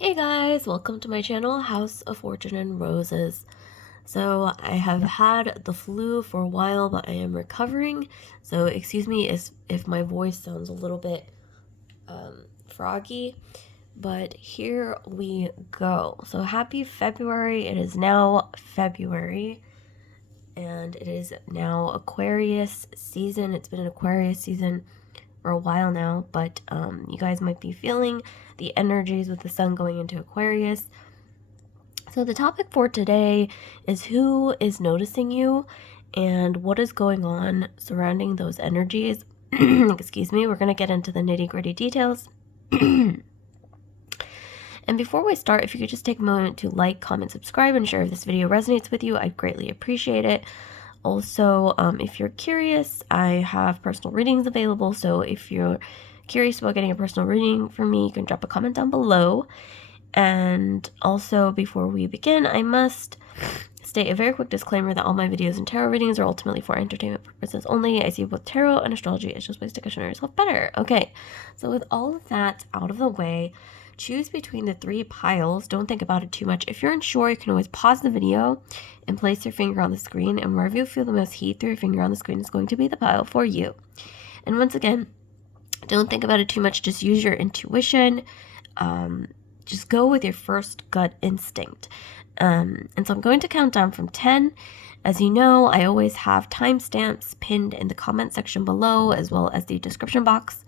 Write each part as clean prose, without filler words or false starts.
Hey guys, welcome to my channel, House of Fortune and Roses. So I have had the flu for a while, but I am recovering. So excuse me if my voice sounds a little bit froggy, but here we go. So happy February. It is now February and it is now Aquarius season. It's been an Aquarius season for a while now, but you guys might be feeling the energies with the sun going into Aquarius. So the topic for today is who is noticing you and what is going on surrounding those energies. Excuse me, we're going to get into the nitty-gritty details. And before we start, if you could just take a moment to like, comment, subscribe, and share if this video resonates with you, I'd greatly appreciate it. Also, if you're curious, I have personal readings available, so if you're curious about getting a personal reading from me, you can drop a comment down below. And also, before we begin, I must state a very quick disclaimer that all my videos and tarot readings are ultimately for entertainment purposes only. I see both tarot and astrology as just ways to get to know yourself better. Okay, so with all of that out of the way, choose between the three piles. Don't think about it too much. If you're unsure, you can always pause the video and place your finger on the screen, and wherever you feel the most heat through your finger on the screen is going to be the pile for you. And once again, don't think about it too much. Just use your intuition. Just go with your first gut instinct. And so I'm going to count down from 10. As you know, I always have timestamps pinned in the comment section below, as well as the description box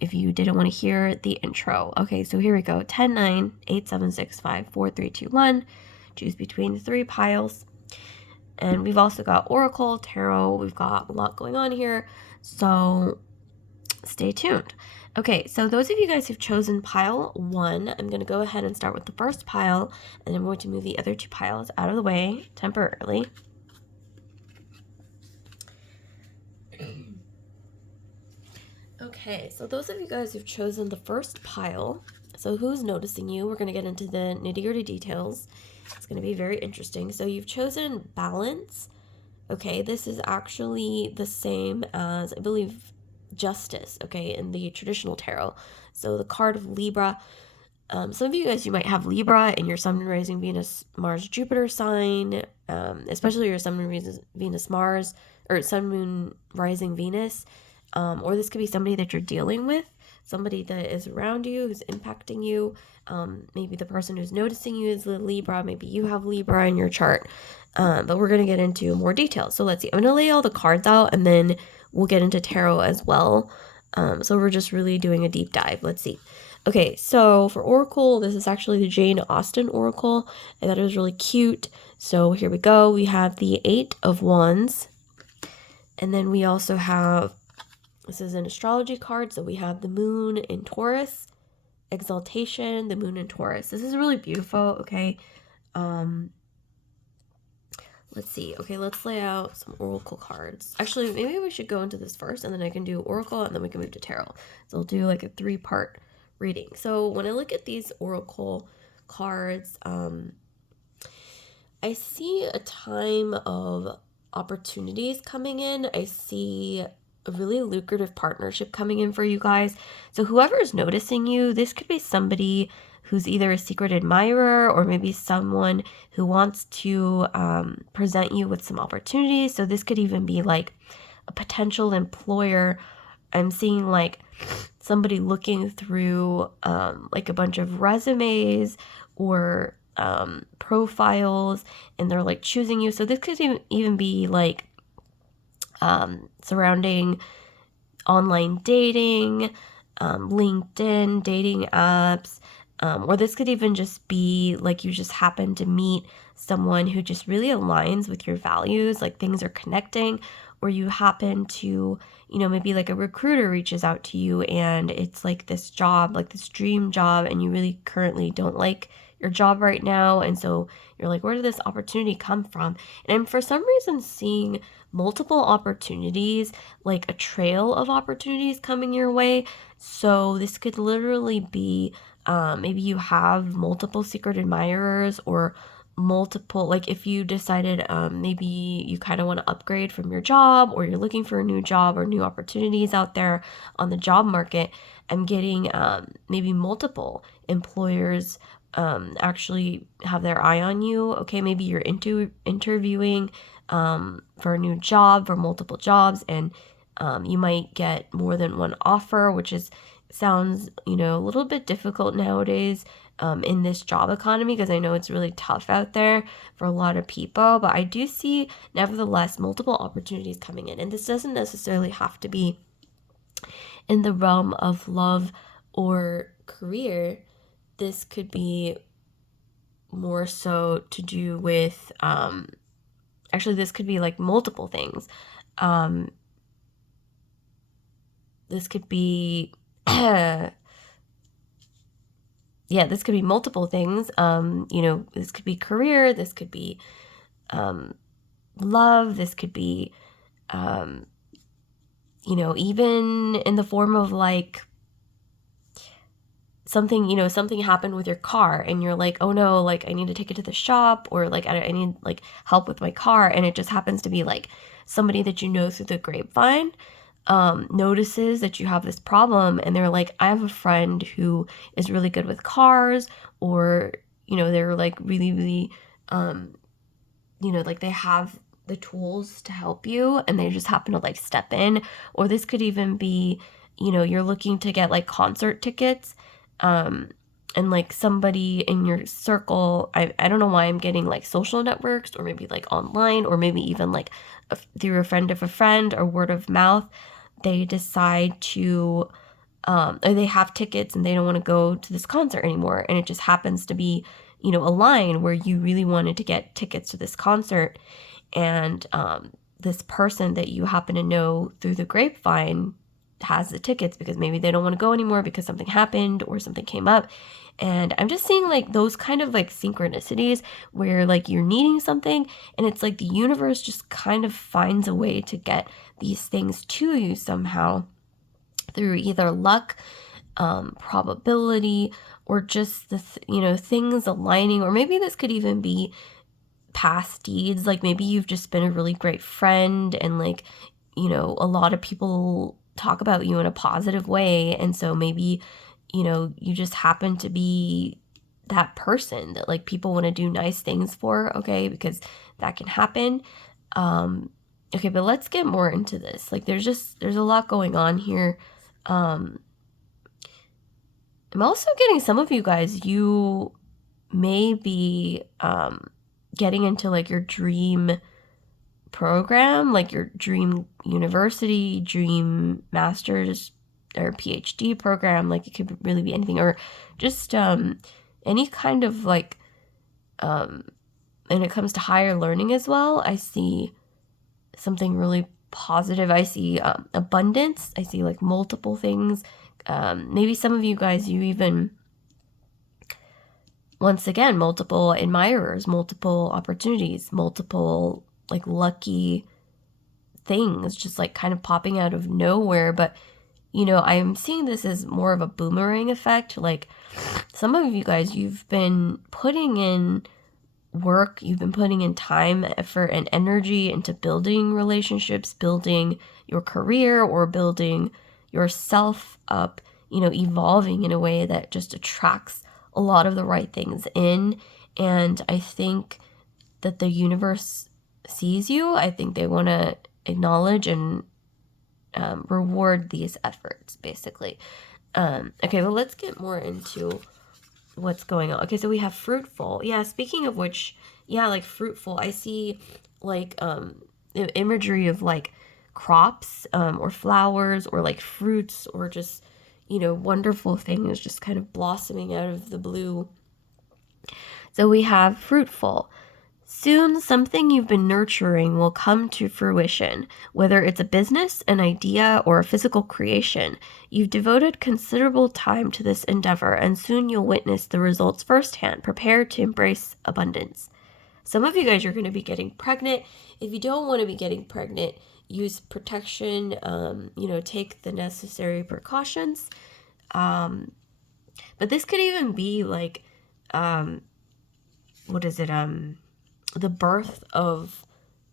if you didn't want to hear the intro. Okay, so here we go. 10, 9, 8, 7, 6, 5, 4, 3, 2, 1. Choose between the three piles. And we've also got Oracle, Tarot. We've got a lot going on here. So stay tuned. Okay, so those of you guys who've chosen pile 1, I'm going to go ahead and start with the first pile, and I'm going to move the other 2 piles out of the way temporarily. Okay, so those of you guys who've chosen the first pile, so who's noticing you? We're going to get into the nitty-gritty details. It's going to be very interesting. So you've chosen balance. Okay, this is actually the same as, I believe, justice, okay, in the traditional tarot. So the card of Libra. Some of you guys, you might have Libra in your Sun, Moon, Rising, Venus, Mars, Jupiter sign, especially your Sun, Moon, Venus, Mars, or Sun, Moon, Rising, Venus. Or this could be somebody that you're dealing with, somebody that is around you, who's impacting you. Maybe the person who's noticing you is the Libra. Maybe you have Libra in your chart. But we're going to get into more details. So let's see. I'm going to lay all the cards out, and then we'll get into tarot as well. So we're just really doing a deep dive. Let's see. Okay, so for Oracle, this is actually the Jane Austen Oracle. I thought it was really cute. So here we go. We have the 8 of Wands. And then we also have, this is an astrology card. So we have the moon in Taurus, exaltation, the moon in Taurus. This is really beautiful, okay? Let's see. Okay, let's lay out some oracle cards. Actually, maybe we should go into this first, and then I can do oracle, and then we can move to tarot. So I'll do like a 3-part reading. So when I look at these oracle cards, I see a time of opportunities coming in. I see a really lucrative partnership coming in for you guys. So whoever is noticing you, this could be somebody who's either a secret admirer or maybe someone who wants to present you with some opportunities. So this could even be like a potential employer. I'm seeing like somebody looking through like a bunch of resumes or profiles, and they're like choosing you. So this could even be like surrounding online dating, LinkedIn, dating apps, or this could even just be like you just happen to meet someone who just really aligns with your values, like things are connecting, or you happen to, maybe like a recruiter reaches out to you and it's like this job, like this dream job, and you really currently don't like your job right now. And so you're like, where did this opportunity come from? And I'm for some reason seeing multiple opportunities, like a trail of opportunities coming your way. So this could literally be maybe you have multiple secret admirers, or multiple, like if you decided maybe you kind of want to upgrade from your job, or you're looking for a new job or new opportunities out there on the job market. I'm getting maybe multiple employers actually have their eye on you. Okay, maybe you're interviewing for a new job, for multiple jobs, and you might get more than one offer, which sounds, a little bit difficult nowadays in this job economy, because I know it's really tough out there for a lot of people. But I do see, nevertheless, multiple opportunities coming in, and this doesn't necessarily have to be in the realm of love or career. This could be more so to do with, actually, this could be like multiple things. This could be, yeah, this could be multiple things. This could be career, this could be love, this could be, even in the form of like something happened with your car and you're like, oh no, like I need to take it to the shop, or like I need like help with my car, and it just happens to be like somebody that you know through the grapevine notices that you have this problem, and they're like, I have a friend who is really good with cars, or they're like really, really like they have the tools to help you, and they just happen to like step in. Or this could even be, you're looking to get like concert tickets, and like somebody in your circle, I don't know why I'm getting like social networks, or maybe like online, or maybe even like through a friend of a friend, or word of mouth, they decide to or they have tickets and they don't want to go to this concert anymore, and it just happens to be a line where you really wanted to get tickets to this concert, and this person that you happen to know through the grapevine has the tickets because maybe they don't want to go anymore because something happened or something came up. And I'm just seeing like those kind of like synchronicities where like you're needing something, and it's like the universe just kind of finds a way to get these things to you somehow through either luck, probability, or just the things aligning. Or maybe this could even be past deeds. Like maybe you've just been a really great friend, and like a lot of people talk about you in a positive way, and so maybe you just happen to be that person that like people want to do nice things for. Okay, because that can happen. Okay, but let's get more into this. Like there's a lot going on here. I'm also getting some of you guys, you may be getting into like your dream program, like your dream university, dream master's or PhD program. Like it could really be anything, or just any kind of like and it comes to higher learning as well. I see something really positive. I see abundance. I see like multiple things. Maybe some of you guys, you even, once again, multiple admirers, multiple opportunities, multiple like lucky things just like kind of popping out of nowhere. But I'm seeing this as more of a boomerang effect. Like some of you guys, you've been putting in work, you've been putting in time, effort, and energy into building relationships, building your career, or building yourself up, evolving in a way that just attracts a lot of the right things in. And I think that the universe sees you. I think they want to acknowledge and reward these efforts, basically. Okay, well, let's get more into what's going on. Okay, so we have fruitful. Yeah, speaking of which, yeah, like fruitful, I see like imagery of like crops or flowers, or like fruits, or just wonderful things just kind of blossoming out of the blue. So we have fruitful. Soon, something you've been nurturing will come to fruition, whether it's a business, an idea, or a physical creation. You've devoted considerable time to this endeavor, and soon you'll witness the results firsthand. Prepare to embrace abundance. Some of you guys are going to be getting pregnant. If you don't want to be getting pregnant, use protection, take the necessary precautions. But this could even be like, what is it? The birth of,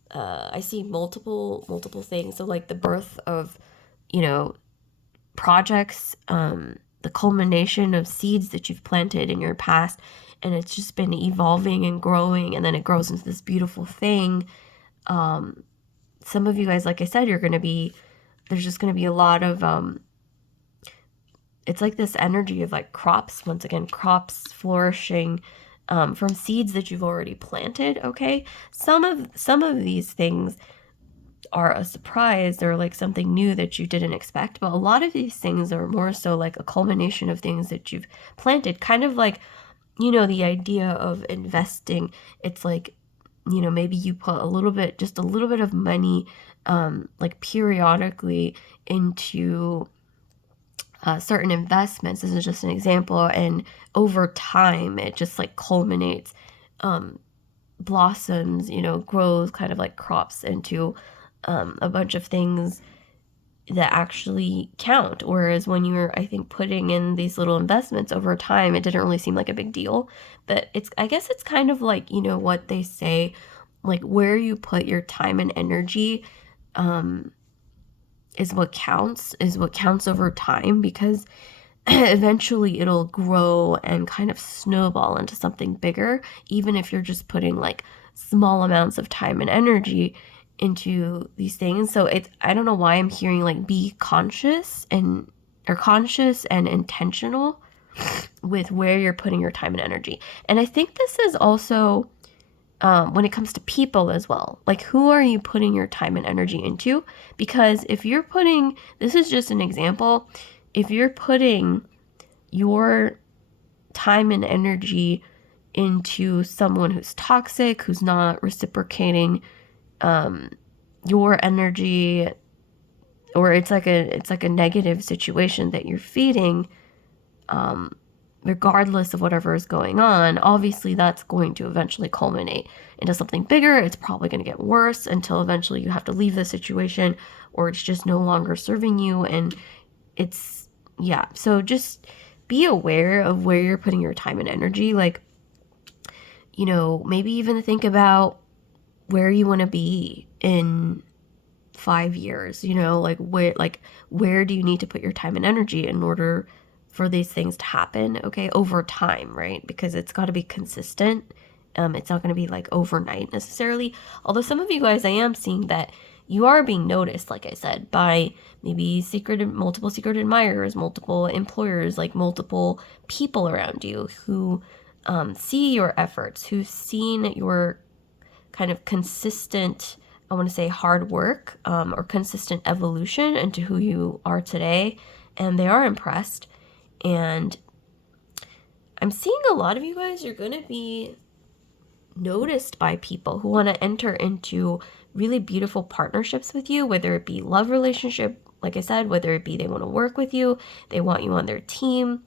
I see multiple things. So like the birth of, projects, the culmination of seeds that you've planted in your past, and it's just been evolving and growing, and then it grows into this beautiful thing. Some of you guys, like I said, there's just going to be a lot of, it's like this energy of like crops, once again, crops flourishing from seeds that you've already planted, okay? Some of these things are a surprise. They're like something new that you didn't expect, but a lot of these things are more so like a culmination of things that you've planted, kind of like, the idea of investing. It's like, maybe you put just a little bit of money, like periodically into certain investments. This is just an example. And over time, it just like culminates, blossoms, grows, kind of like crops into a bunch of things that actually count. Whereas when you're, I think, putting in these little investments over time, it didn't really seem like a big deal. But I guess it's kind of like, what they say, like where you put your time and energy is what counts over time, because eventually it'll grow and kind of snowball into something bigger, even if you're just putting like small amounts of time and energy into these things. So I don't know why I'm hearing like be conscious and intentional with where you're putting your time and energy. And I think this is also when it comes to people as well. Like, who are you putting your time and energy into? Because if you're putting, this is just an example, if you're putting your time and energy into someone who's toxic, who's not reciprocating your energy, or it's like a negative situation that you're feeding, regardless of whatever is going on, obviously that's going to eventually culminate into something bigger. It's probably going to get worse until eventually you have to leave the situation, or it's just no longer serving you. And so just be aware of where you're putting your time and energy. Like, maybe even think about where you want to be in 5 years, like where do you need to put your time and energy in order for these things to happen, okay, over time, right? Because it's got to be consistent. It's not going to be like overnight necessarily. Although some of you guys, I am seeing that you are being noticed, like I said, by maybe multiple secret admirers, multiple employers, like multiple people around you who see your efforts, who've seen your kind of consistent, I want to say hard work, or consistent evolution into who you are today. And they are impressed. And I'm seeing a lot of you guys, you're going to be noticed by people who want to enter into really beautiful partnerships with you, whether it be love relationship, like I said, whether it be they want to work with you, they want you on their team.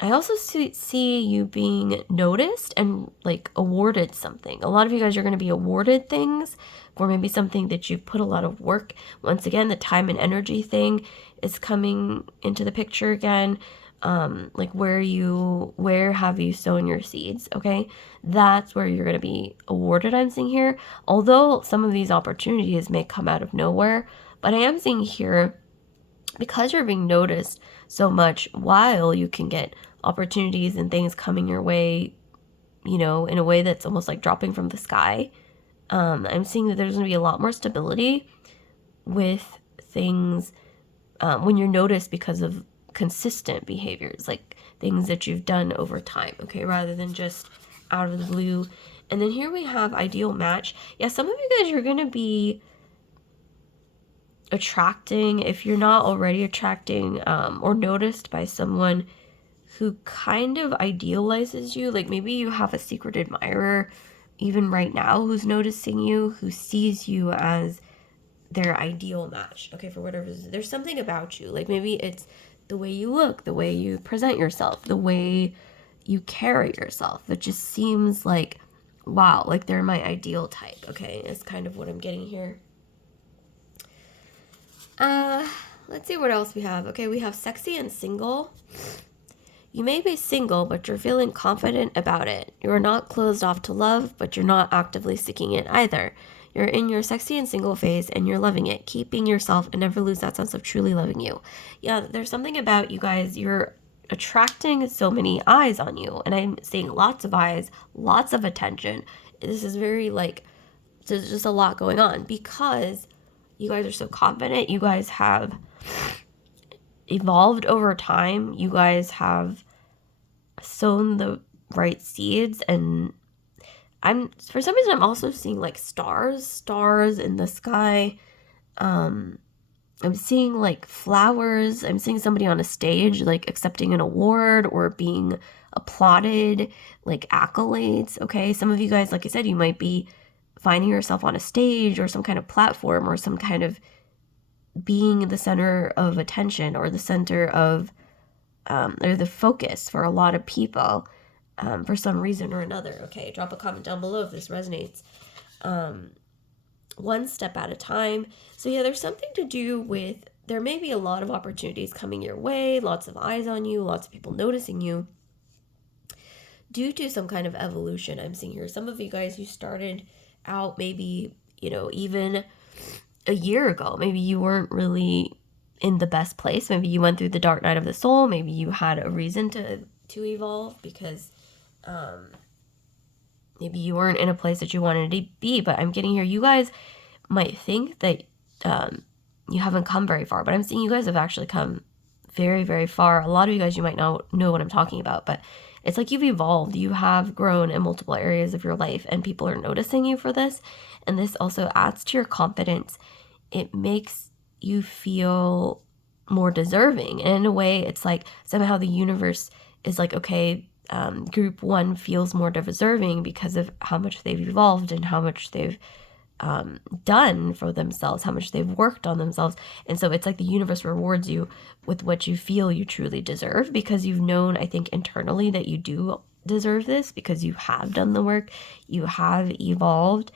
I also see you being noticed and like awarded something. A lot of you guys are going to be awarded things for maybe something that you've put a lot of work. Once again, the time and energy thing is coming into the picture again. Like where have you sown your seeds? Okay. That's where you're going to be awarded. I'm seeing here, although some of these opportunities may come out of nowhere, but I am seeing here, because you're being noticed so much, while you can get opportunities and things coming your way, in a way that's almost like dropping from the sky. I'm seeing that there's going to be a lot more stability with things when you're noticed because of consistent behaviors, like things that you've done over time, okay, rather than just out of the blue. And then here we have ideal match. Yeah, some of you guys are going to be attracting, if you're not already attracting or noticed by someone who kind of idealizes you. Like maybe you have a secret admirer even right now who's noticing you, who sees you as their ideal match, okay, for whatever reason. There's something about you, like maybe it's the way you look, the way you present yourself, the way you carry yourself. It just seems like, wow, like they're my ideal type, okay, is kind of what I'm getting here. Let's see what else we have. Okay, we have sexy and single. You may be single, but you're feeling confident about it. You are not closed off to love, but you're not actively seeking it either. You're in your sexy and single phase and you're loving it, keeping yourself and never lose that sense of truly loving you. Yeah, there's something about you guys, you're attracting so many eyes on you, and I'm seeing lots of eyes, lots of attention. This is very like, there's just a lot going on because you guys are so confident. You guys have evolved over time. You guys have sown the right seeds, and for some reason I'm also seeing like stars in the sky. I'm seeing like flowers. I'm seeing somebody on a stage like accepting an award or being applauded, like accolades. Okay, some of you guys, like I said, you might be finding yourself on a stage or some kind of platform or some kind of being the center of attention or the center of or the focus for a lot of people for some reason or another. Okay, drop a comment down below if this resonates. One step at a time. So yeah, there's something to do with, there may be a lot of opportunities coming your way, lots of eyes on you, lots of people noticing you due to some kind of evolution I'm seeing here. Some of you guys, you started out maybe, even a year ago. Maybe you weren't really in the best place. Maybe you went through the dark night of the soul. Maybe you had a reason to evolve because maybe you weren't in a place that you wanted to be. But I'm getting here, you guys might think that you haven't come very far, but I'm seeing you guys have actually come very, very far. A lot of you guys, you might not know what I'm talking about, but it's like you've evolved. You have grown in multiple areas of your life, and people are noticing you for this. And this also adds to your confidence. It makes you feel more deserving. And in a way, it's like somehow the universe is like, okay, group one feels more deserving because of how much they've evolved and how much they've done for themselves, how much they've worked on themselves. And so it's like the universe rewards you with what you feel you truly deserve, because you've known, I think, internally that you do deserve this, because you have done the work, you have evolved.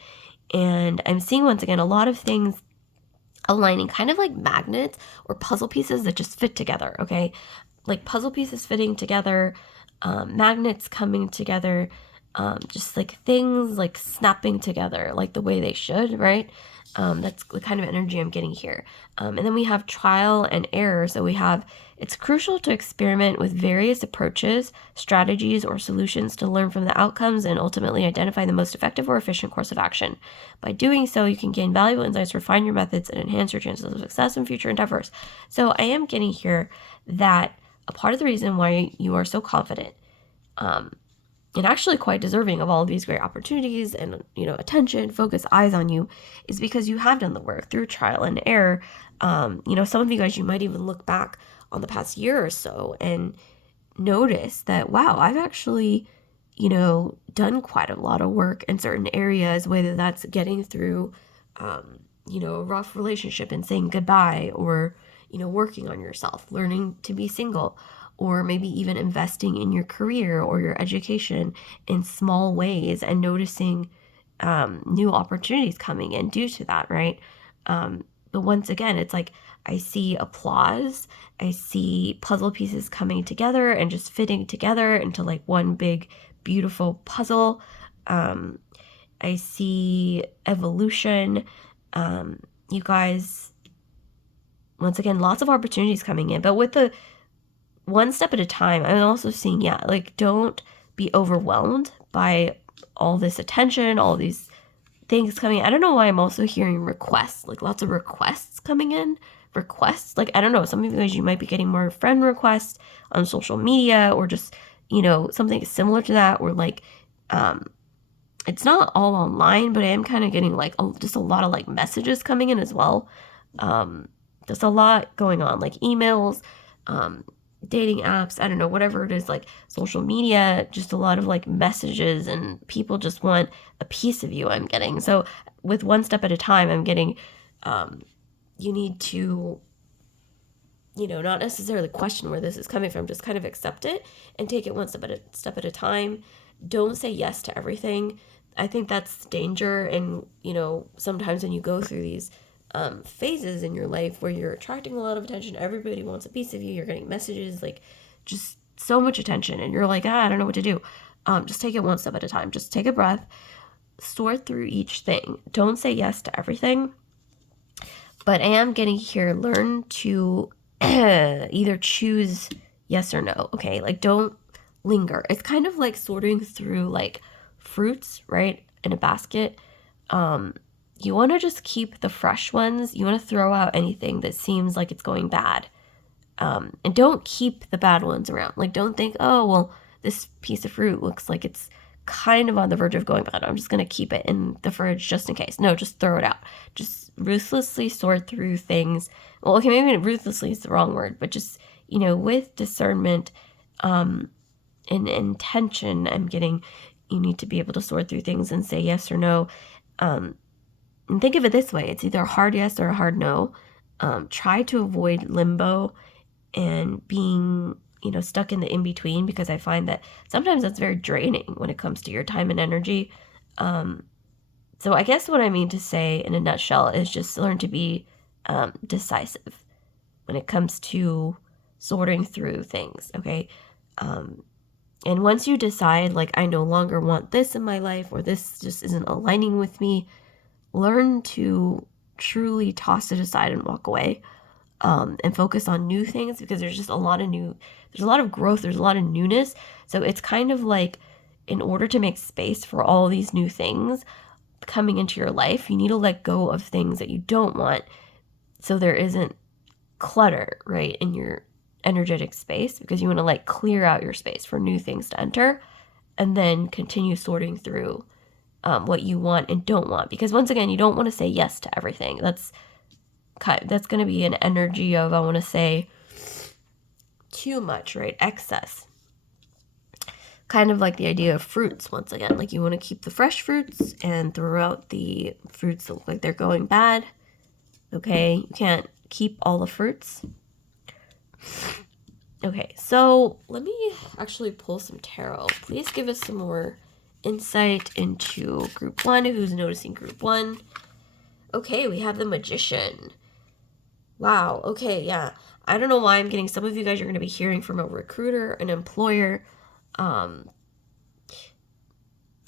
And I'm seeing, once again, a lot of things aligning, kind of like magnets or puzzle pieces that just fit together. Okay, like puzzle pieces fitting together, magnets coming together, just like things like snapping together like the way they should, right? That's the kind of energy I'm getting here. And then we have trial and error. So we have, it's crucial to experiment with various approaches, strategies, or solutions to learn from the outcomes and ultimately identify the most effective or efficient course of action. By doing so, you can gain valuable insights, refine your methods, and enhance your chances of success in future endeavors. So I am getting here that a part of the reason why you are so confident, and actually quite deserving of all of these great opportunities and, attention, focus, eyes on you, is because you have done the work through trial and error. Some of you guys, you might even look back on the past year or so and notice that, wow, I've actually, done quite a lot of work in certain areas, whether that's getting through, a rough relationship and saying goodbye, or, working on yourself, learning to be single, or maybe even investing in your career or your education in small ways and noticing new opportunities coming in due to that, right? But once again, it's like I see applause, I see puzzle pieces coming together and just fitting together into like one big, beautiful puzzle. I see evolution. You guys, once again, lots of opportunities coming in, but with the one step at a time. I'm also seeing, like, don't be overwhelmed by all this attention, all these things coming. I don't know why I'm also hearing requests, like lots of requests coming in. Requests, like, I don't know, some of you guys, you might be getting more friend requests on social media, or just, something similar to that, or like, it's not all online, but I am kind of getting like just a lot of like messages coming in as well. There's a lot going on, like emails, dating apps, I don't know, whatever it is, like social media, just a lot of like messages, and people just want a piece of you, I'm getting. So with one step at a time, I'm getting, you need to, not necessarily question where this is coming from, just kind of accept it and take it one step at a time. Don't say yes to everything. I think that's danger. And, sometimes when you go through these phases in your life where you're attracting a lot of attention, everybody wants a piece of you, you're getting messages, like just so much attention, and you're like, I don't know what to do. Just take it one step at a time. Just take a breath, sort through each thing. Don't say yes to everything. But I am getting here, learn to either choose yes or no, okay? Like, don't linger. It's kind of like sorting through, like, fruits, right, in a basket. You want to just keep the fresh ones. You want to throw out anything that seems like it's going bad. And don't keep the bad ones around. Like, don't think, oh, well, this piece of fruit looks like it's kind of on the verge of going bad. I'm just going to keep it in the fridge just in case. No, just throw it out. Just ruthlessly sort through things. Well, okay, maybe ruthlessly is the wrong word, but just, with discernment and intention, I'm getting, you need to be able to sort through things and say yes or no. And think of it this way. It's either a hard yes or a hard no. Try to avoid limbo and being, stuck in the in-between, because I find that sometimes that's very draining when it comes to your time and energy. So I guess what I mean to say in a nutshell is just learn to be decisive when it comes to sorting through things, okay? And once you decide, like, I no longer want this in my life, or this just isn't aligning with me, learn to truly toss it aside and walk away. And focus on new things, because there's just there's a lot of growth, there's a lot of newness. So it's kind of like, in order to make space for all these new things coming into your life, you need to let go of things that you don't want, so there isn't clutter, right, in your energetic space, because you want to like clear out your space for new things to enter, and then continue sorting through what you want and don't want. Because once again, you don't want to say yes to everything. That's going to be an energy of, I want to say, too much, right? Excess. Kind of like the idea of fruits, once again. Like, you want to keep the fresh fruits and throw out the fruits that look like they're going bad. Okay? You can't keep all the fruits. Okay, so let me actually pull some tarot. Please give us some more insight into group 1. Who's noticing group 1? Okay, we have the Magician. Wow, okay, yeah. I don't know why I'm getting, some of you guys are going to be hearing from a recruiter, an employer.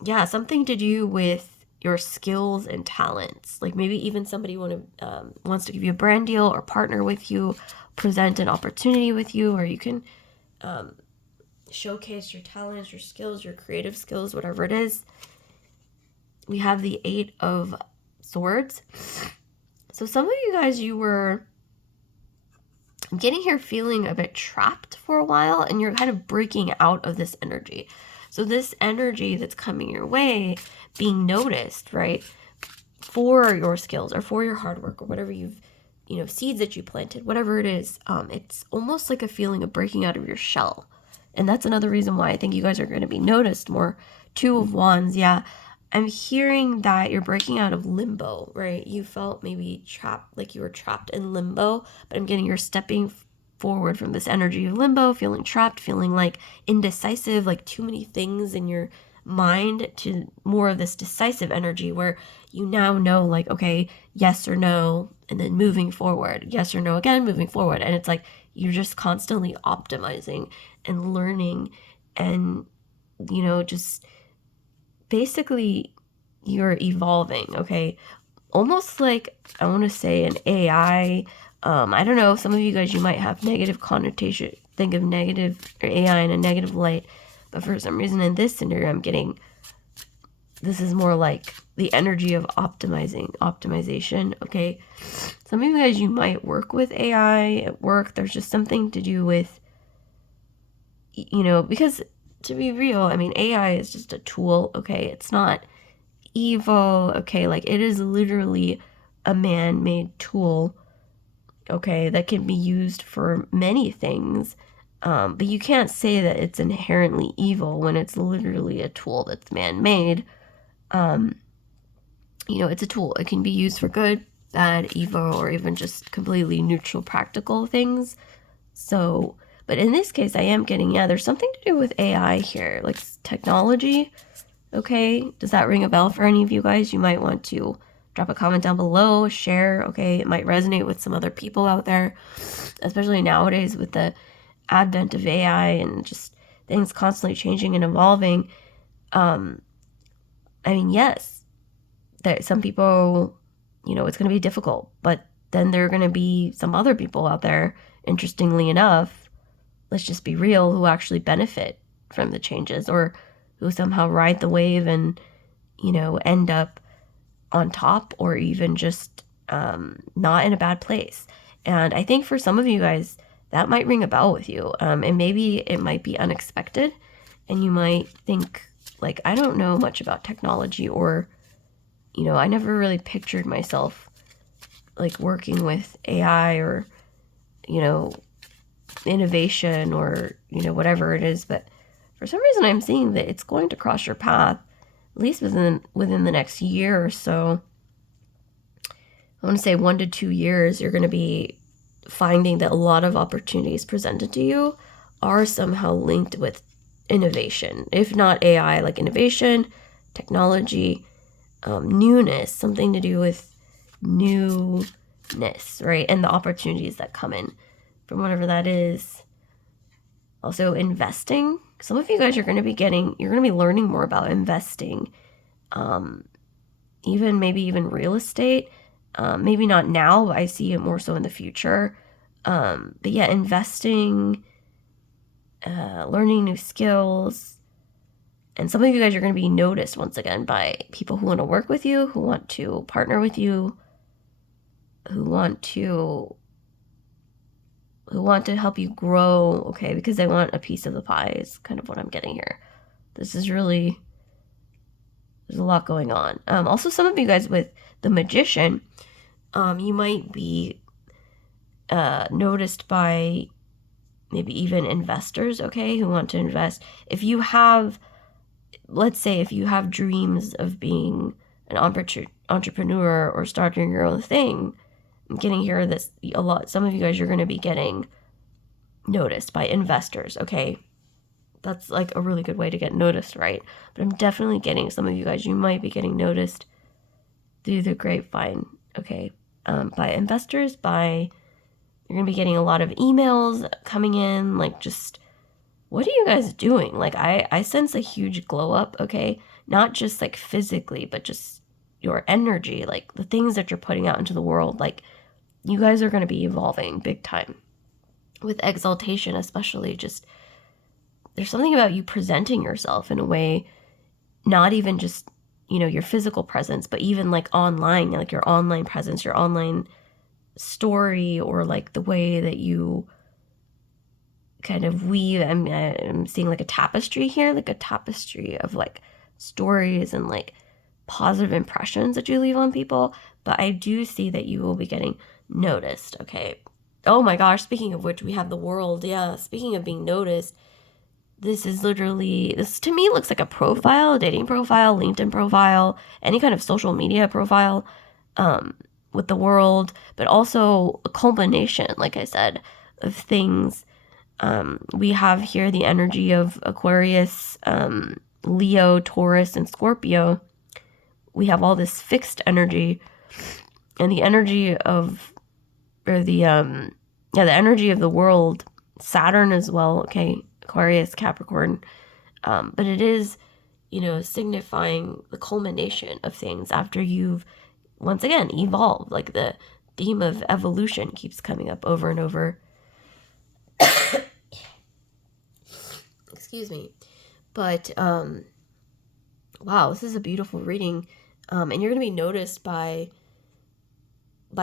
Yeah, something to do with your skills and talents. Like, maybe even somebody wants to give you a brand deal or partner with you, present an opportunity with you, or you can showcase your talents, your skills, your creative skills, whatever it is. We have the 8 of Swords. So some of you guys, I'm getting here feeling a bit trapped for a while, and you're kind of breaking out of this energy. So this energy that's coming your way, being noticed, right, for your skills or for your hard work or whatever seeds that you planted, whatever it is, it's almost like a feeling of breaking out of your shell. And that's another reason why I think you guys are going to be noticed more. 2 of Wands, yeah. I'm hearing that you're breaking out of limbo, right? You felt maybe trapped, like you were trapped in limbo, but I'm getting you're stepping forward from this energy of limbo, feeling trapped, feeling like indecisive, like too many things in your mind, to more of this decisive energy where you now know, like, okay, yes or no, and then moving forward, yes or no again, moving forward. And it's like you're just constantly optimizing and learning, and just basically you're evolving, okay? Almost like, I want to say, an AI. I don't know, some of you guys, you might have negative connotation, think of negative or AI in a negative light, but for some reason in this scenario, I'm getting, this is more like the energy of optimization, okay? Some of you guys, you might work with AI at work. There's just something to do with, because to be real, I mean, AI is just a tool, okay? It's not evil, okay? Like, it is literally a man-made tool, okay, that can be used for many things, but you can't say that it's inherently evil when it's literally a tool that's man-made. It's a tool. It can be used for good, bad, evil, or even just completely neutral, practical things. So, but in this case, I am getting, there's something to do with AI here, like technology, okay? Does that ring a bell for any of you guys? You might want to drop a comment down below, share, okay? It might resonate with some other people out there, especially nowadays with the advent of AI and just things constantly changing and evolving. I mean, yes, that some people, it's going to be difficult, but then there are going to be some other people out there, interestingly enough, let's just be real, who actually benefit from the changes, or who somehow ride the wave and, end up on top, or even just not in a bad place. And I think for some of you guys, that might ring a bell with you. And maybe it might be unexpected, and you might think, like, I don't know much about technology, or, I never really pictured myself like working with AI, or, innovation, or, whatever it is. But for some reason, I'm seeing that it's going to cross your path, at least within the next year or so. I want to say 1 to 2 years, you're going to be finding that a lot of opportunities presented to you are somehow linked with innovation. If not AI, like innovation, technology, newness, something to do with newness, right? And the opportunities that come in from whatever that is. Also, investing. Some of you guys are going to be learning more about investing, even real estate. Maybe not now, but I see it more so in the future. But yeah, investing, learning new skills. And some of you guys are going to be noticed once again by people who want to work with you, who want to partner with you, who want to help you grow, okay, because they want a piece of the pie is kind of what I'm getting here. This is really, there's a lot going on. Also, some of you guys with the Magician, you might be noticed by maybe even investors, okay, who want to invest. Let's say if you have dreams of being an entrepreneur or starting your own thing, I'm getting here this a lot. Some of you guys are going to be getting noticed by investors, okay? That's like a really good way to get noticed, right? But I'm definitely getting some of you guys, you might be getting noticed through the grapevine, okay? By investors, you're going to be getting a lot of emails coming in, like, just, what are you guys doing? Like, I sense a huge glow up, okay? Not just like physically, but just your energy, like the things that you're putting out into the world. Like, you guys are going to be evolving big time with exaltation, especially. Just, there's something about you presenting yourself in a way, not even just, your physical presence, but even like online, like your online presence, your online story, or like the way that you kind of weave. I'm seeing like a tapestry here, like a tapestry of like stories and like positive impressions that you leave on people. But I do see that you will be getting noticed, okay? Oh my gosh, speaking of which, we have the world. Yeah, speaking of being noticed, this to me looks like a profile, a dating profile, LinkedIn profile, any kind of social media profile, with the world, but also a culmination, like I said, of things. We have here the energy of Aquarius, Leo, Taurus, and Scorpio. We have all this fixed energy, and the energy of, the energy of the world, Saturn as well, okay, Aquarius, Capricorn, but it is, signifying the culmination of things after you've, once again, evolved. Like, the theme of evolution keeps coming up over and over. Excuse me. But, wow, this is a beautiful reading. And you're going to be noticed by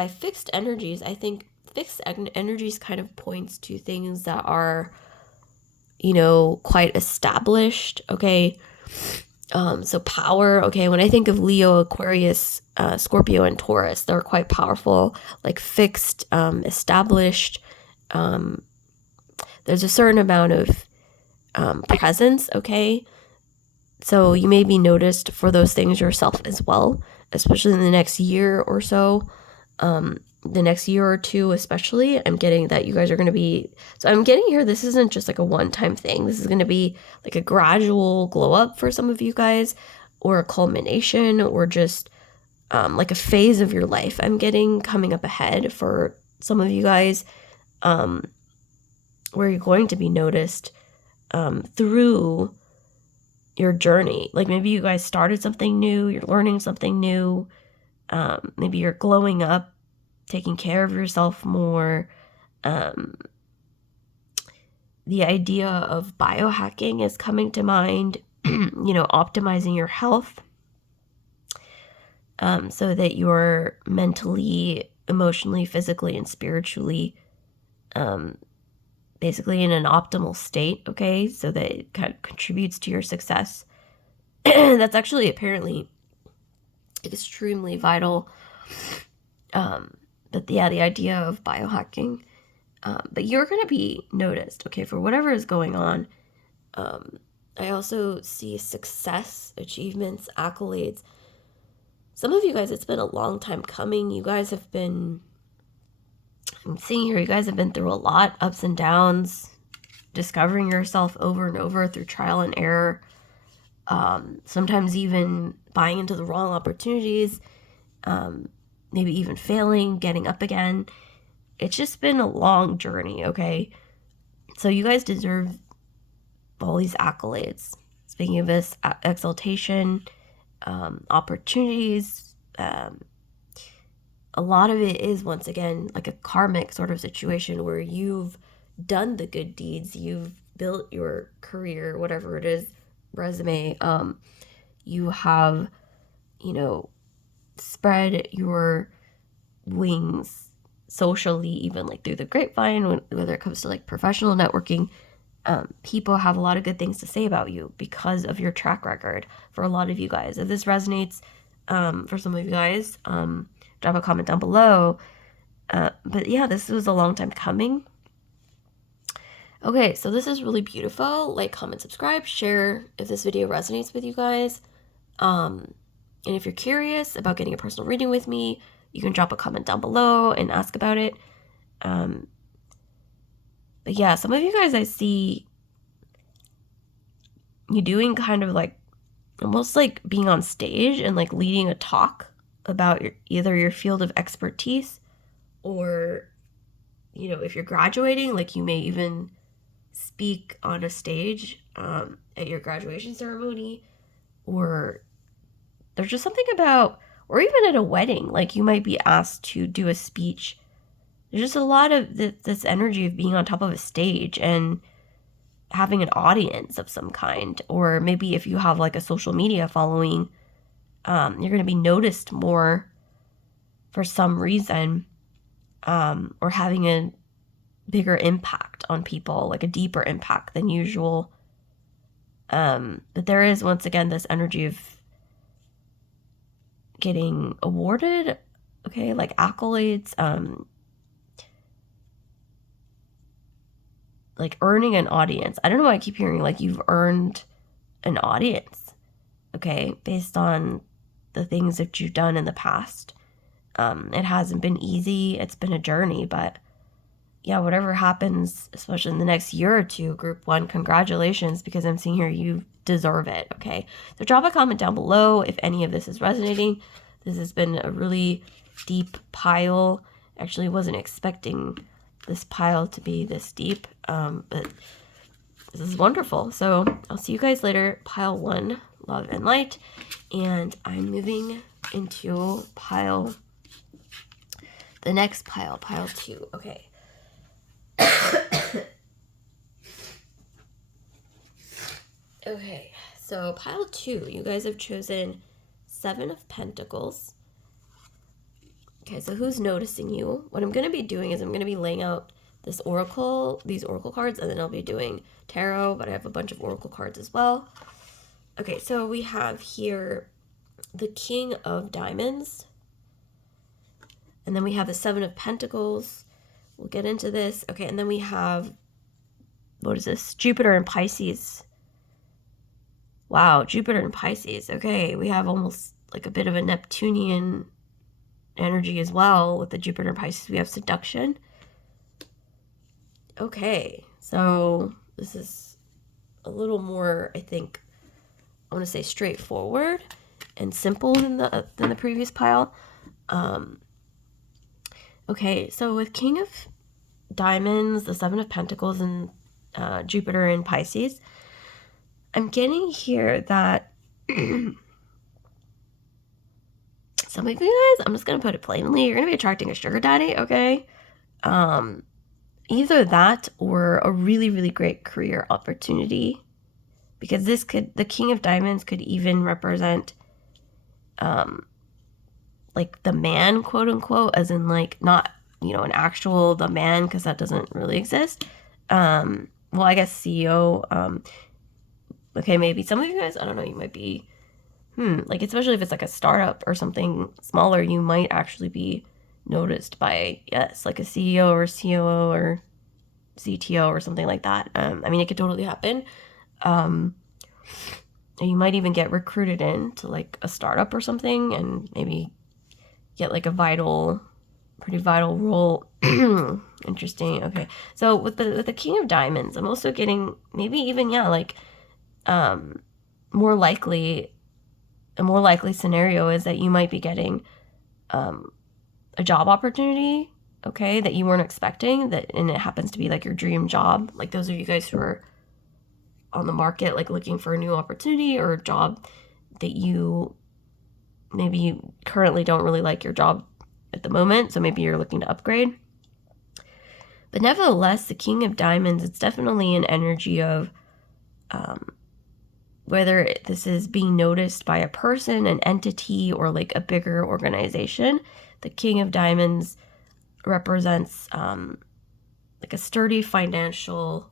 fixed energies. I think fixed energies kind of points to things that are, quite established, okay? So power, okay, when I think of Leo, Aquarius, Scorpio, and Taurus, they're quite powerful, like fixed, established. There's a certain amount of presence, okay? So you may be noticed for those things yourself as well, especially in the next year or so. The next year or two especially, I'm getting that you guys are going to be, so I'm getting here, this isn't just like a one-time thing. This is going to be like a gradual glow up for some of you guys, or a culmination, or just like a phase of your life I'm getting coming up ahead for some of you guys, where you're going to be noticed through your journey. Like maybe you guys started something new, you're learning something new, maybe you're glowing up, taking care of yourself more. The idea of biohacking is coming to mind, optimizing your health, so that you're mentally, emotionally, physically, and spiritually basically in an optimal state, okay? So that it kind of contributes to your success. That's actually apparently extremely vital. But yeah, the idea of biohacking. But you're going to be noticed, okay, for whatever is going on. I also see success, achievements, accolades. Some of you guys, it's been a long time coming. You guys have been, I'm seeing here, you guys have been through a lot, ups and downs, discovering yourself over and over through trial and error. Sometimes even buying into the wrong opportunities, maybe even failing, getting up again. It's just been a long journey, okay? So you guys deserve all these accolades. Speaking of this, exaltation, opportunities, a lot of it is, once again, like a karmic sort of situation where you've done the good deeds, you've built your career, whatever it is, resume, you have, spread your wings socially, even like through the grapevine, whether it comes to like professional networking. People have a lot of good things to say about you because of your track record. For a lot of you guys, if this resonates for some of you guys, drop a comment down below. But yeah, this was a long time coming. Okay, so this is really beautiful. Like, comment, subscribe, share if this video resonates with you guys. And if you're curious about getting a personal reading with me, you can drop a comment down below and ask about it. But yeah, some of you guys, I see you doing kind of like almost like being on stage and like leading a talk about either your field of expertise, or if you're graduating, like you may even speak on a stage at your graduation ceremony, or there's just something about, or even at a wedding, like you might be asked to do a speech. There's just a lot of this energy of being on top of a stage and having an audience of some kind. Or maybe if you have like a social media following, you're going to be noticed more for some reason, or having a bigger impact on people, like a deeper impact than usual. But there is, once again, this energy of getting awarded, okay, like accolades, like earning an audience. I don't know why I keep hearing like you've earned an audience, okay, based on the things that you've done in the past. It hasn't been easy. It's been a journey, but yeah, whatever happens, especially in the next year or two, group one, congratulations, because I'm seeing here you deserve it, okay? So drop a comment down below if any of this is resonating. This has been a really deep pile. Actually, wasn't expecting this pile to be this deep, but this is wonderful. So I'll see you guys later. Pile 1, love and light, and I'm moving into the next pile 2. Okay. Okay, so pile 2, you guys have chosen 7 of Pentacles. Okay, so who's noticing you? What I'm going to be doing is I'm going to be laying out these oracle cards, and then I'll be doing tarot, but I have a bunch of oracle cards as well. Okay, so we have here the King of Diamonds, and then we have the 7 of Pentacles. We'll get into this. Okay, and then we have, what is this? Jupiter and Pisces. Wow, Jupiter and Pisces. Okay, we have almost like a bit of a Neptunian energy as well. With the Jupiter and Pisces, we have seduction. Okay, so this is a little more, I think, I want to say straightforward and simple than the previous pile. Okay, so with King of Diamonds, the 7 of Pentacles, and Jupiter in Pisces, I'm getting here that some of you guys, I'm just going to put it plainly, you're going to be attracting a sugar daddy, okay? Either that or a really, really great career opportunity. Because the King of Diamonds could even represent, like the man, quote unquote, as in like not, an actual the man, because that doesn't really exist. Well, I guess CEO. Okay, maybe some of you guys, I don't know, you might be, like especially if it's like a startup or something smaller, you might actually be noticed by, yes, like a CEO or COO or CTO or something like that. I mean, it could totally happen. You might even get recruited into like a startup or something and maybe get like a pretty vital role. Interesting. Okay. So with the King of Diamonds, I'm also getting maybe even, like, more likely, a more likely scenario is that you might be getting a job opportunity, okay, that you weren't expecting, and it happens to be like your dream job. Like those of you guys who are on the market, like looking for a new opportunity or a job that you currently don't really like your job at the moment, so maybe you're looking to upgrade. But nevertheless, the King of Diamonds, it's definitely an energy of whether this is being noticed by a person, an entity, or like a bigger organization. The King of Diamonds represents like a sturdy financial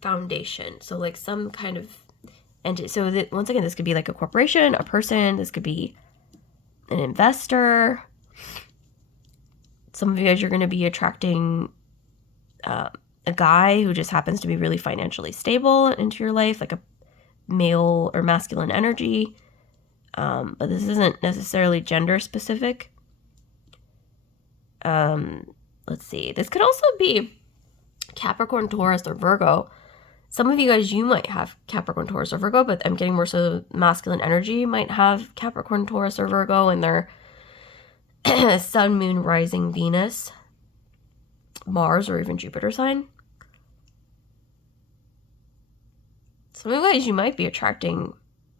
foundation. So like some kind of entity. So that, once again, this could be like a corporation, a person. This could be an investor. Some of you guys are going to be attracting a guy who just happens to be really financially stable into your life, like a male or masculine energy. But this isn't necessarily gender specific. Let's see. This could also be Capricorn, Taurus, or Virgo. Some of you guys, you might have Capricorn, Taurus, or Virgo, but I'm getting more so masculine energy might have Capricorn, Taurus, or Virgo in their Sun, Moon, Rising, Venus, Mars, or even Jupiter sign. Some of you guys, you might be attracting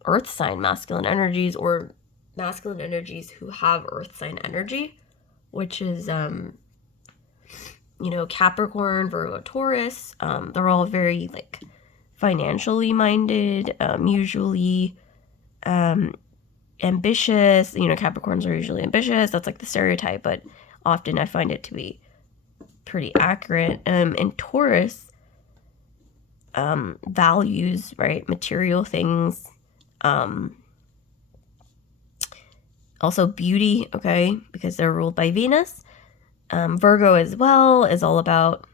Earth sign masculine energies or masculine energies who have Earth sign energy, which is, Capricorn, Virgo, Taurus. They're all very like financially minded, usually ambitious. Capricorns are usually ambitious. That's like the stereotype, but often I find it to be pretty accurate. And Taurus values, right, material things. Also beauty, okay, because they're ruled by Venus. Virgo as well is all about,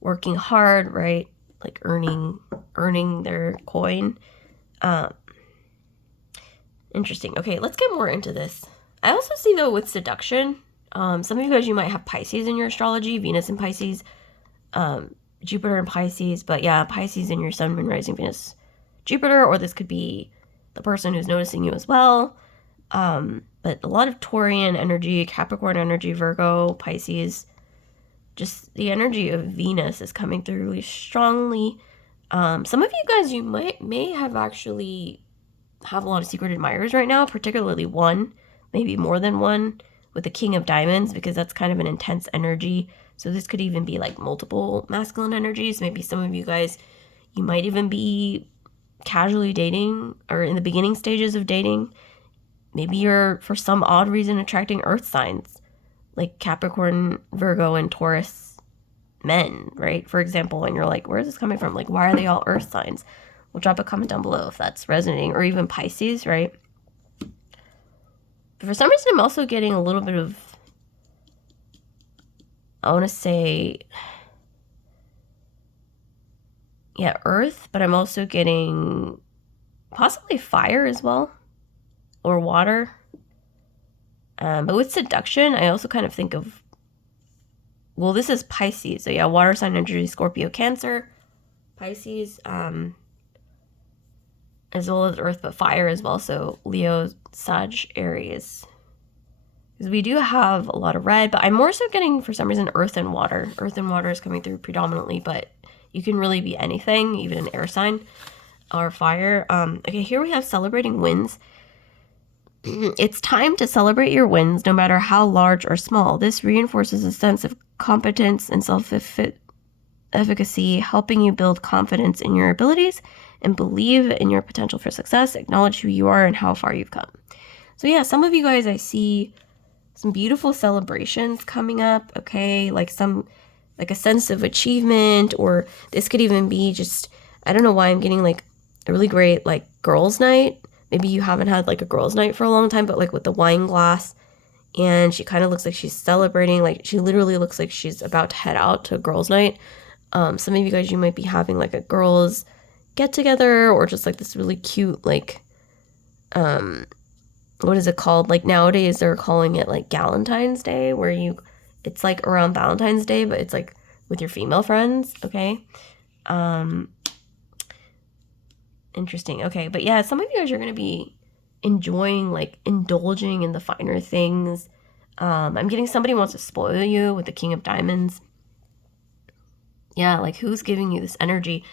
working hard, right? Like earning their coin. Interesting. Okay, let's get more into this. I also see, though, with seduction, some of you guys, you might have Pisces in your astrology, Venus in Pisces, Jupiter in Pisces, but yeah, Pisces in your Sun, Moon, Rising, Venus, Jupiter, or this could be the person who's noticing you as well. But a lot of Taurian energy, Capricorn energy, Virgo, Pisces, just the energy of Venus is coming through really strongly. Some of you guys, you may have actually have a lot of secret admirers right now, particularly one, maybe more than one, with the King of Diamonds, because that's kind of an intense energy. So this could even be like multiple masculine energies. Maybe some of you guys, you might even be casually dating or in the beginning stages of dating. Maybe you're, for some odd reason, attracting earth signs like Capricorn, Virgo, and Taurus men, right? For example, and you're like, where is this coming from? Like, why are they all earth signs? Well, drop a comment down below if that's resonating, or even Pisces, right? But for some reason, I'm also getting a little bit of, I want to say, yeah, earth, but I'm also getting possibly fire as well, or water. But with seduction, I also kind of think of, well, this is Pisces. So yeah, water sign energy, Scorpio, Cancer, Pisces, as well as earth, but fire as well. So Leo, Sag, Aries, Because we do have a lot of red, but I'm more so getting, for some reason, earth and water. Earth and water is coming through predominantly, but you can really be anything, even an air sign or fire. Okay, here we have celebrating wins. It's time to celebrate your wins, no matter how large or small. This reinforces a sense of competence and self-efficacy, helping you build confidence in your abilities and believe in your potential for success. Acknowledge who you are and how far you've come. So yeah, some of you guys, I see some beautiful celebrations coming up, okay? Like a sense of achievement, or this could even be just, I don't know why I'm getting like a really great like girls' night. Maybe you haven't had like a girls' night for a long time, but like with the wine glass, and she kind of looks like she's celebrating. Like she literally looks like she's about to head out to a girls' night. Some of you guys, you might be having like a girls' get together, or just like this really cute like what is it called? Like nowadays they're calling it like Galentine's Day, where it's like around Valentine's Day, but it's like with your female friends, okay? Interesting. Okay, but yeah, some of you guys are going to be enjoying, like indulging in the finer things. I'm getting somebody wants to spoil you with the King of Diamonds. Yeah, like who's giving you this energy?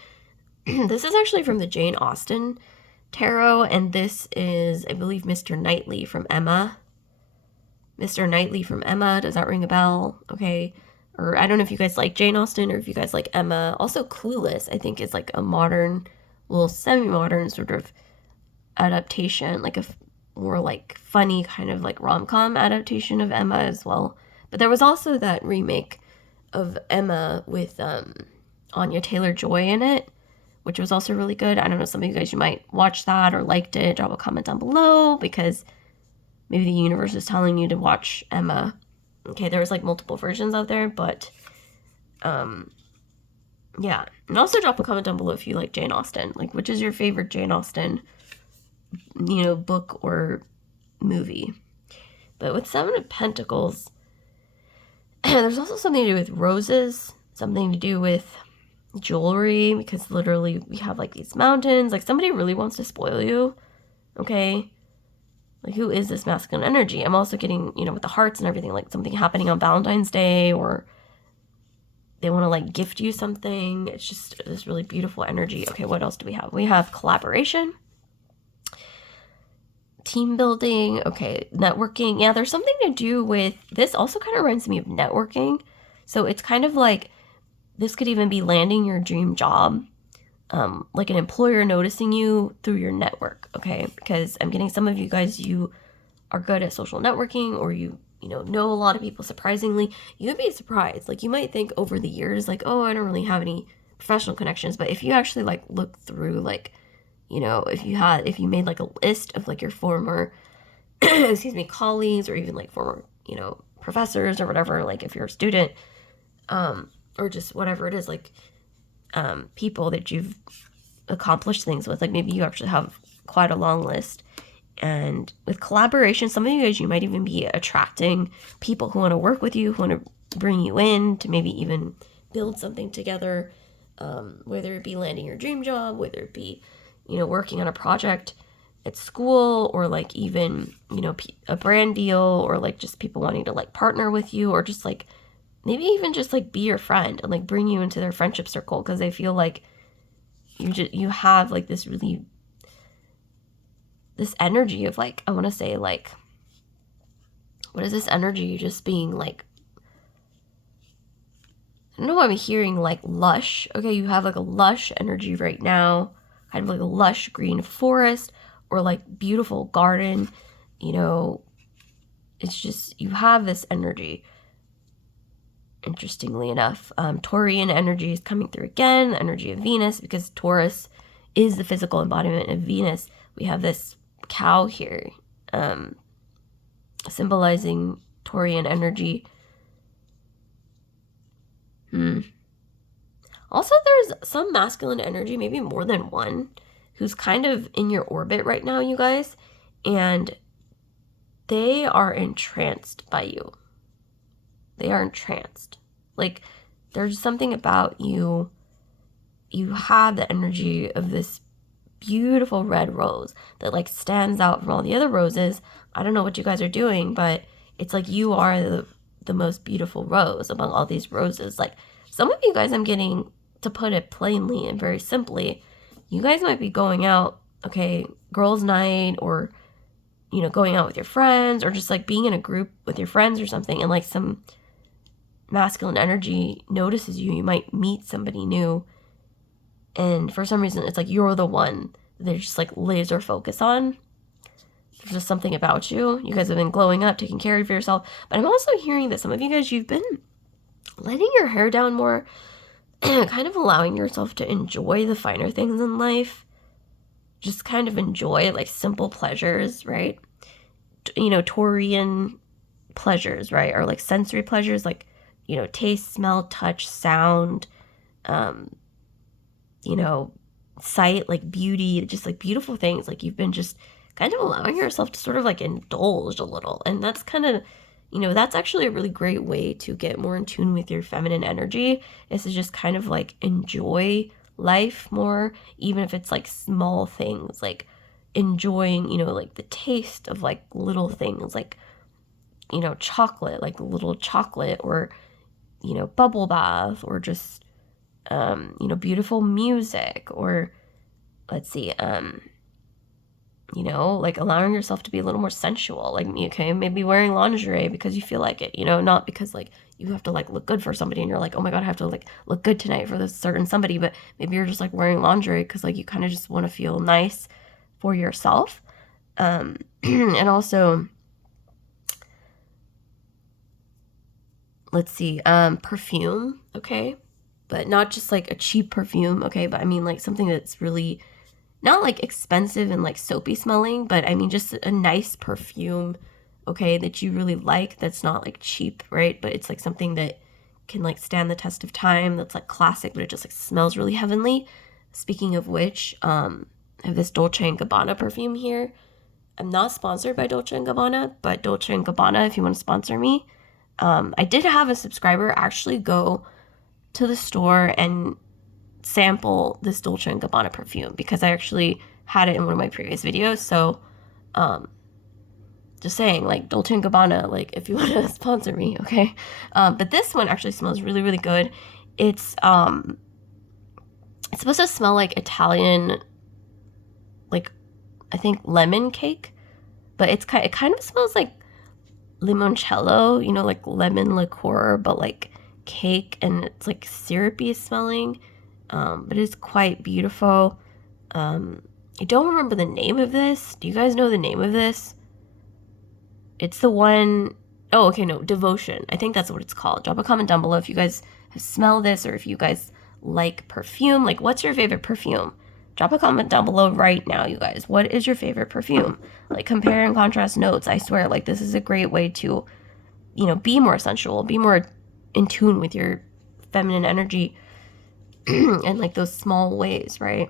This is actually from the Jane Austen Tarot, and this is, I believe, Mr. Knightley from Emma. Mr. Knightley from Emma, does that ring a bell? Okay. Or I don't know if you guys like Jane Austen or if you guys like Emma. Also, Clueless, I think, is like a modern, well, semi-modern sort of adaptation, like a more like funny kind of like rom-com adaptation of Emma as well. But there was also that remake of Emma with Anya Taylor-Joy in it, which was also really good. I don't know, some of you guys, you might watch that or liked it. Drop a comment down below, because maybe the universe is telling you to watch Emma. Okay, there's like multiple versions out there, but yeah. And also drop a comment down below if you like Jane Austen. Like, which is your favorite Jane Austen, book or movie? But with Seven of Pentacles, there's also something to do with roses, something to do with jewelry, because literally we have like these mountains. Like somebody really wants to spoil you, okay? Like who is this masculine energy? I'm also getting, with the hearts and everything, like something happening on Valentine's Day, or they want to like gift you something. It's just this really beautiful energy. Okay, what else do we have? We have collaboration, team building, okay, networking. Yeah, there's something to do with this. Also kind of reminds me of networking. So it's kind of like, this could even be landing your dream job, like an employer noticing you through your network, okay? Because I'm getting some of you guys, you are good at social networking, or you know a lot of people. Surprisingly, you'd be surprised. Like you might think over the years, like, oh, I don't really have any professional connections. But if you actually like look through, like, if you made like a list of like your former, colleagues, or even like former, professors or whatever, like if you're a student, or just whatever it is, like people that you've accomplished things with, like maybe you actually have quite a long list. And with collaboration, some of you guys, you might even be attracting people who want to work with you, who want to bring you in to maybe even build something together, whether it be landing your dream job, whether it be, working on a project at school, or like even, a brand deal, or like just people wanting to like partner with you, or just like maybe even just like be your friend and like bring you into their friendship circle, because they feel like you have like this energy of like, I want to say like, what is this energy just being like, I don't know why I'm hearing like lush. Okay, you have like a lush energy right now, kind of like a lush green forest, or like beautiful garden, it's just, you have this energy. Interestingly enough, Taurian energy is coming through again, the energy of Venus, because Taurus is the physical embodiment of Venus. We have this cow here, symbolizing Taurian energy. Also, there's some masculine energy, maybe more than one, who's kind of in your orbit right now, you guys, and they are entranced by you. They are entranced. Like, there's something about you. You have the energy of this beautiful red rose that like stands out from all the other roses. I don't know what you guys are doing, but It's like you are the most beautiful rose among all these roses. Like, some of you guys, I'm getting, to put it plainly and very simply, you guys might be going out, okay, girls' night, or, you know, going out with your friends, or just like being in a group with your friends or something, and like some masculine energy notices you. You might meet somebody new, and for some reason it's like you're the one they're just like laser focus on. There's just something about you. You guys have been glowing up, taking care of yourself. But I'm also hearing that some of you guys, you've been letting your hair down more, kind of allowing yourself to enjoy the finer things in life. Just kind of enjoy like simple pleasures, right? You know, Taurian pleasures, right? Or like sensory pleasures, like, you know, taste, smell, touch, sound, you know, sight, like beauty, just like beautiful things. Like, you've been just kind of allowing yourself to sort of like indulge a little. And that's kind of, you know, that's actually a really great way to get more in tune with your feminine energy, is to just kind of like enjoy life more, even if it's like small things, like enjoying, you know, like the taste of like little things, like, you know, chocolate, like a little chocolate, or, you know, bubble bath, or just, you know, beautiful music, or let's see, you know, like allowing yourself to be a little more sensual, like, okay, maybe wearing lingerie because you feel like it, you know, not because like you have to like look good for somebody and you're like, oh my God, I have to like look good tonight for this certain somebody, but maybe you're just like wearing lingerie because like you kind of just want to feel nice for yourself. And also, let's see, perfume, okay, but not just like a cheap perfume, okay, but I mean like something that's really not like expensive and like soapy smelling, but I mean just a nice perfume, okay, that you really like, that's not like cheap, right? But it's like something that can like stand the test of time, that's like classic, but it just like smells really heavenly. Speaking of which, I have this Dolce & Gabbana perfume here. I'm not sponsored by Dolce & Gabbana, but Dolce & Gabbana, if you want to sponsor me. I did have a subscriber actually go to the store and sample this Dolce & Gabbana perfume, because I actually had it in one of my previous videos. So, just saying, like, Dolce & Gabbana, like, if you want to sponsor me, okay? But this one actually smells really, really good. It's supposed to smell like Italian, like, I think lemon cake, but it kind of smells like limoncello, you know, like lemon liqueur, but like cake, and it's like syrupy smelling, but it's quite beautiful. I don't remember the name of this. Do you guys know the name of this? It's the one, oh, okay, no, Devotion. I think that's what it's called. Drop a comment down below if you guys have smelled this, or if you guys like perfume. Like, what's your favorite perfume? Drop a comment down below right now, you guys. What is your favorite perfume? Like, compare and contrast notes. I swear, like, this is a great way to, you know, be more sensual, be more in tune with your feminine energy and like those small ways, right?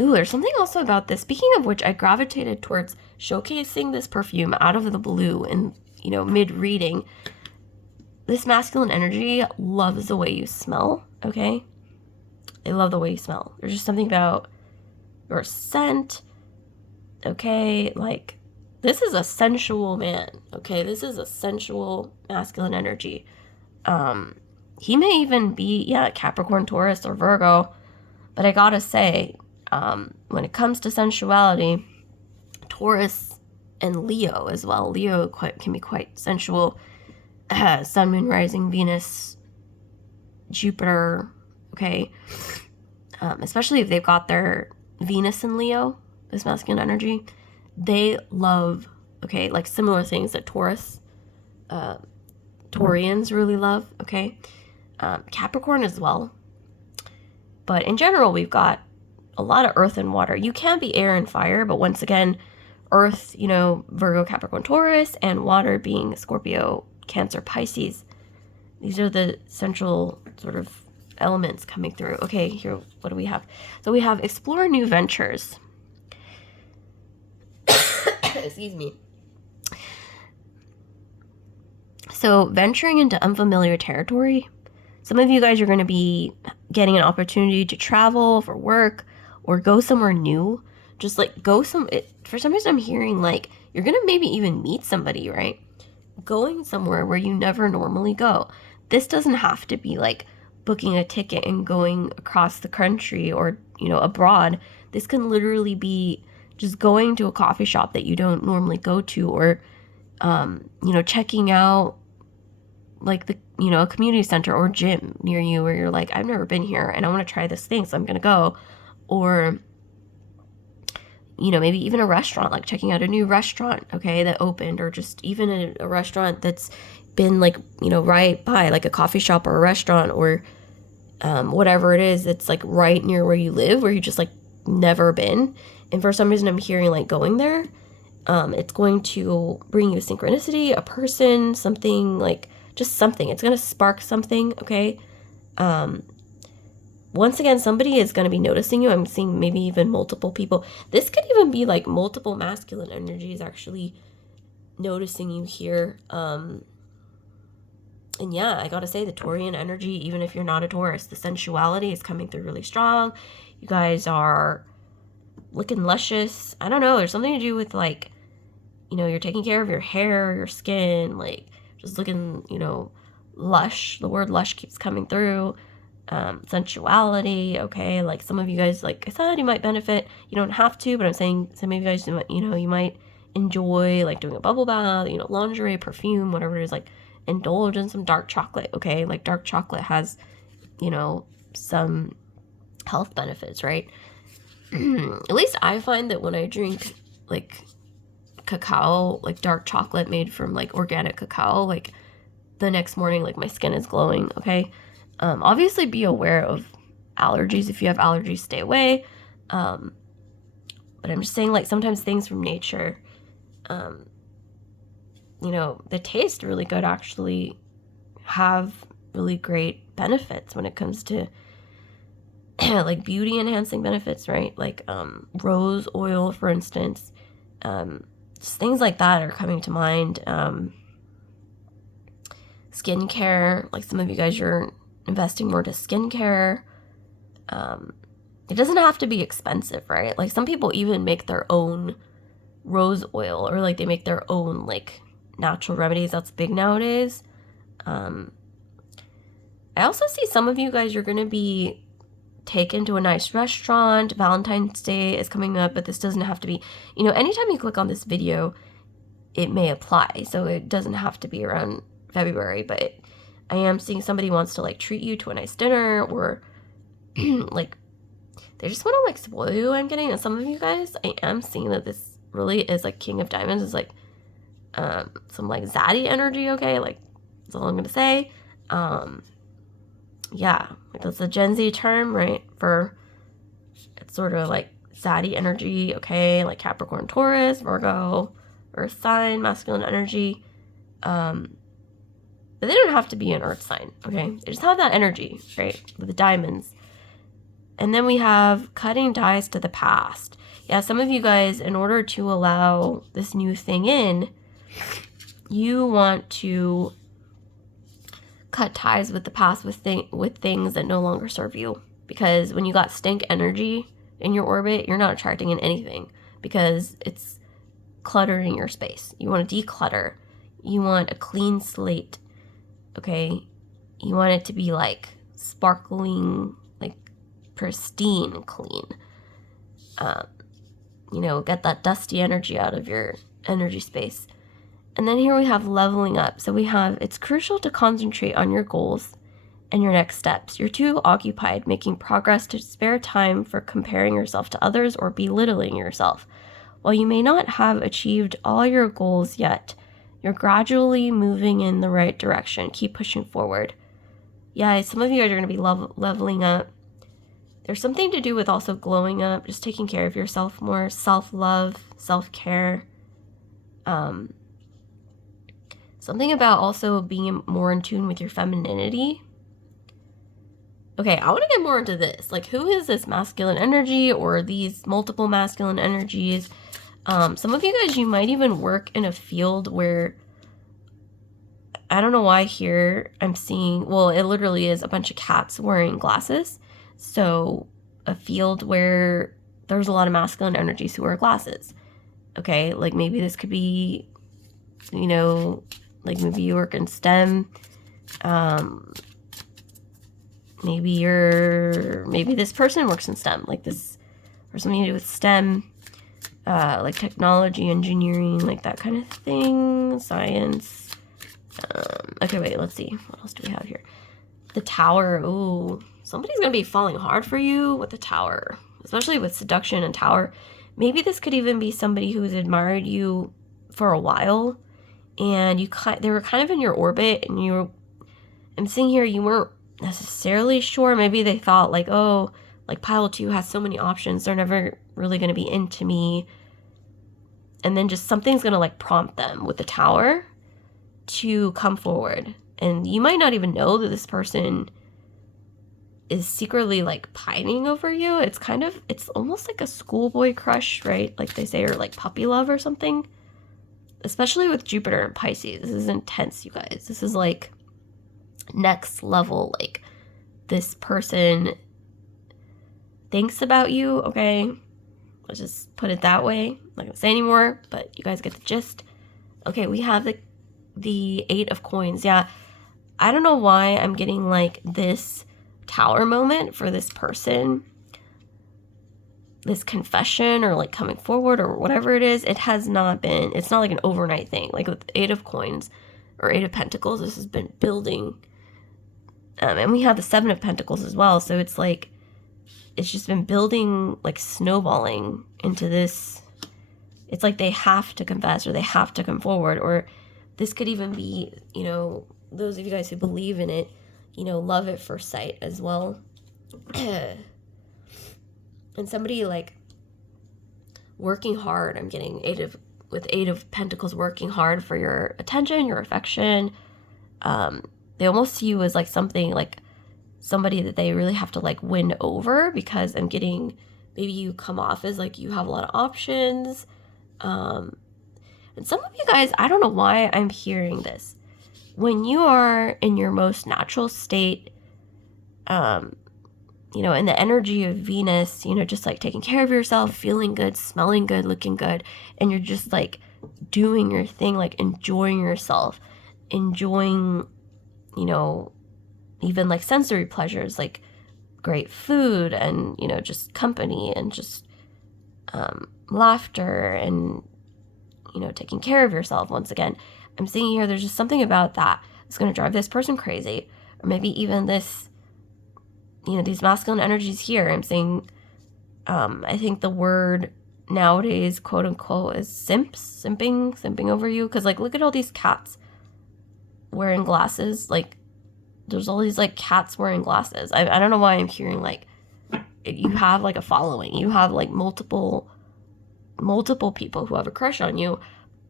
Ooh, there's something also about this. Speaking of which, I gravitated towards showcasing this perfume out of the blue and, you know, mid-reading. This masculine energy loves the way you smell, okay? They love the way you smell. There's just something about your scent, okay? Like, this is a sensual man, okay? This is a sensual masculine energy. He may even be, yeah, Capricorn, Taurus, or Virgo, but I gotta say, when it comes to sensuality, Taurus and Leo as well. Leo can be quite sensual. Sun, Moon, Rising, Venus, Jupiter, okay? Especially if they've got their Venus in Leo, this masculine energy, they love, okay, like similar things that Taurians really love, okay? Capricorn as well. But in general, we've got a lot of earth and water. You can be air and fire, but once again, earth, you know, Virgo, Capricorn, Taurus, and water being Scorpio, Cancer, Pisces. These are the central sort of elements coming through. Okay, here, what do we have? So we have explore new ventures. Excuse me. So venturing into unfamiliar territory. Some of you guys are going to be getting an opportunity to travel for work or go somewhere new. just like go for some reason I'm hearing like you're gonna maybe even meet somebody, right? Going somewhere where you never normally go. This doesn't have to be like booking a ticket and going across the country or, abroad. This can literally be just going to a coffee shop that you don't normally go to, or, checking out like a community center or gym near you where you're like, I've never been here and I want to try this thing, so I'm going to go. Or, maybe even a restaurant, like checking out a new restaurant, okay, that opened, or just even a restaurant that's been like, right by, like a coffee shop or a restaurant, or whatever it is that's like right near where you live, where you just like never been. And for some reason I'm hearing like going there, it's going to bring you a synchronicity, a person, something, like just something. It's going to spark something, okay? Once again, somebody is going to be noticing you. I'm seeing maybe even multiple people. This could even be like multiple masculine energies actually noticing you here. And yeah, I gotta say, the Taurian energy, even if you're not a Taurus, the sensuality is coming through really strong. You guys are looking luscious. I don't know, there's something to do with like, you're taking care of your hair, your skin, like just looking, lush. The word lush keeps coming through. Sensuality, okay? Like some of you guys, like I said, you might benefit. You don't have to, but I'm saying some of you guys, you might enjoy like doing a bubble bath, lingerie, perfume, whatever it is, like indulge in some dark chocolate, okay? Like dark chocolate has, some health benefits, right? At least I find that when I drink like cacao, like dark chocolate made from like organic cacao, like the next morning, like my skin is glowing, okay? Obviously be aware of allergies. If you have allergies, stay away. But I'm just saying, like, sometimes things from nature, they taste really good, actually have really great benefits when it comes to like beauty enhancing benefits, right? Like rose oil, for instance. Just things like that are coming to mind. Skincare, like some of you guys, you're investing more to skincare. It doesn't have to be expensive, right? Like some people even make their own rose oil, or like they make their own like natural remedies. That's big nowadays. I also see some of you guys, you're gonna be taken to a nice restaurant. Valentine's Day is coming up, but this doesn't have to be, anytime you click on this video, it may apply. So it doesn't have to be around February, but I am seeing somebody wants to like treat you to a nice dinner, or like they just want to like spoil you. I'm getting, and some of you guys, I am seeing that this really is like King of Diamonds is like some like zaddy energy, okay? Like that's all I'm gonna say. Yeah, like that's a Gen Z term, right? For it's sort of like zaddy energy, okay? Like Capricorn, Taurus, Virgo, Earth sign, masculine energy. But they don't have to be an earth sign, okay? They just have that energy, right? With the diamonds. And then we have cutting ties to the past. Yeah, some of you guys, in order to allow this new thing in, you want to cut ties with the past, with things that no longer serve you. Because when you got stink energy in your orbit, you're not attracting in anything because it's cluttering your space. You want to declutter. You want a clean slate. Okay, you want it to be like sparkling, like pristine clean. Get that dusty energy out of your energy space. And then here we have leveling up. So we have, it's crucial to concentrate on your goals and your next steps. You're too occupied making progress to spare time for comparing yourself to others or belittling yourself. While you may not have achieved all your goals yet, you're gradually moving in the right direction. Keep pushing forward. Yeah, some of you guys are going to be leveling up. There's something to do with also glowing up, just taking care of yourself more, self-love, self-care. Something about also being more in tune with your femininity. Okay, I want to get more into this. Like, who is this masculine energy or these multiple masculine energies? Some of you guys, you might even work in a field where, I don't know why here I'm seeing, well, it literally is a bunch of cats wearing glasses. So a field where there's a lot of masculine energies who wear glasses. Okay, like maybe this could be, you know, like maybe you work in STEM. Maybe this person works in STEM, like this, or something to do with STEM, like technology, engineering, like that kind of thing, science. Okay, wait, let's see. What else do we have here? The Tower. Ooh, somebody's going to be falling hard for you with the Tower, especially with seduction and Tower. Maybe this could even be somebody who's admired you for a while, and they were kind of in your orbit, and I'm seeing here you weren't necessarily sure. Maybe they thought like, oh, like pile 2 has so many options, they're never really going to be into me. And then just something's going to like prompt them with the Tower to come forward. And you might not even know that this person is secretly like pining over you. It's almost like a schoolboy crush, right? Like they say, or like puppy love or something. Especially with Jupiter and Pisces. This is intense, you guys. This is like next level. Like this person thinks about you, okay? Let's just put it that way. I'm not gonna say anymore, but you guys get the gist. Okay, we have the 8 of Coins. Yeah, I don't know why I'm getting like this Tower moment for this person, this confession or like coming forward or whatever it is. It's not like an overnight thing. Like with 8 of Coins or 8 of Pentacles, this has been building. And we have the 7 of Pentacles as well. So it's like, it's just been building, like snowballing into this. It's like they have to confess or they have to come forward, or this could even be, you know, those of you guys who believe in it, you know, love at first sight as well. And somebody like working hard. I'm getting 8 of Pentacles, working hard for your attention, your affection. They almost see you as like something like somebody that they really have to like win over, because I'm getting, maybe you come off as like you have a lot of options. And some of you guys, I don't know why I'm hearing this. When you are in your most natural state, you know, in the energy of Venus, you know, just like taking care of yourself, feeling good, smelling good, looking good, and you're just like doing your thing, like enjoying yourself, enjoying, you know, even like sensory pleasures, like great food and, you know, just company and just laughter and, you know, taking care of yourself. Once again, I'm seeing here, there's just something about that that's going to drive this person crazy. Or maybe even this, you know, these masculine energies here. I'm saying, I think the word nowadays, quote unquote, is simping over you. Because like, look at all these cats wearing glasses. Like, there's all these like cats wearing glasses. I don't know why I'm hearing like, you have like a following. You have like multiple people who have a crush on you.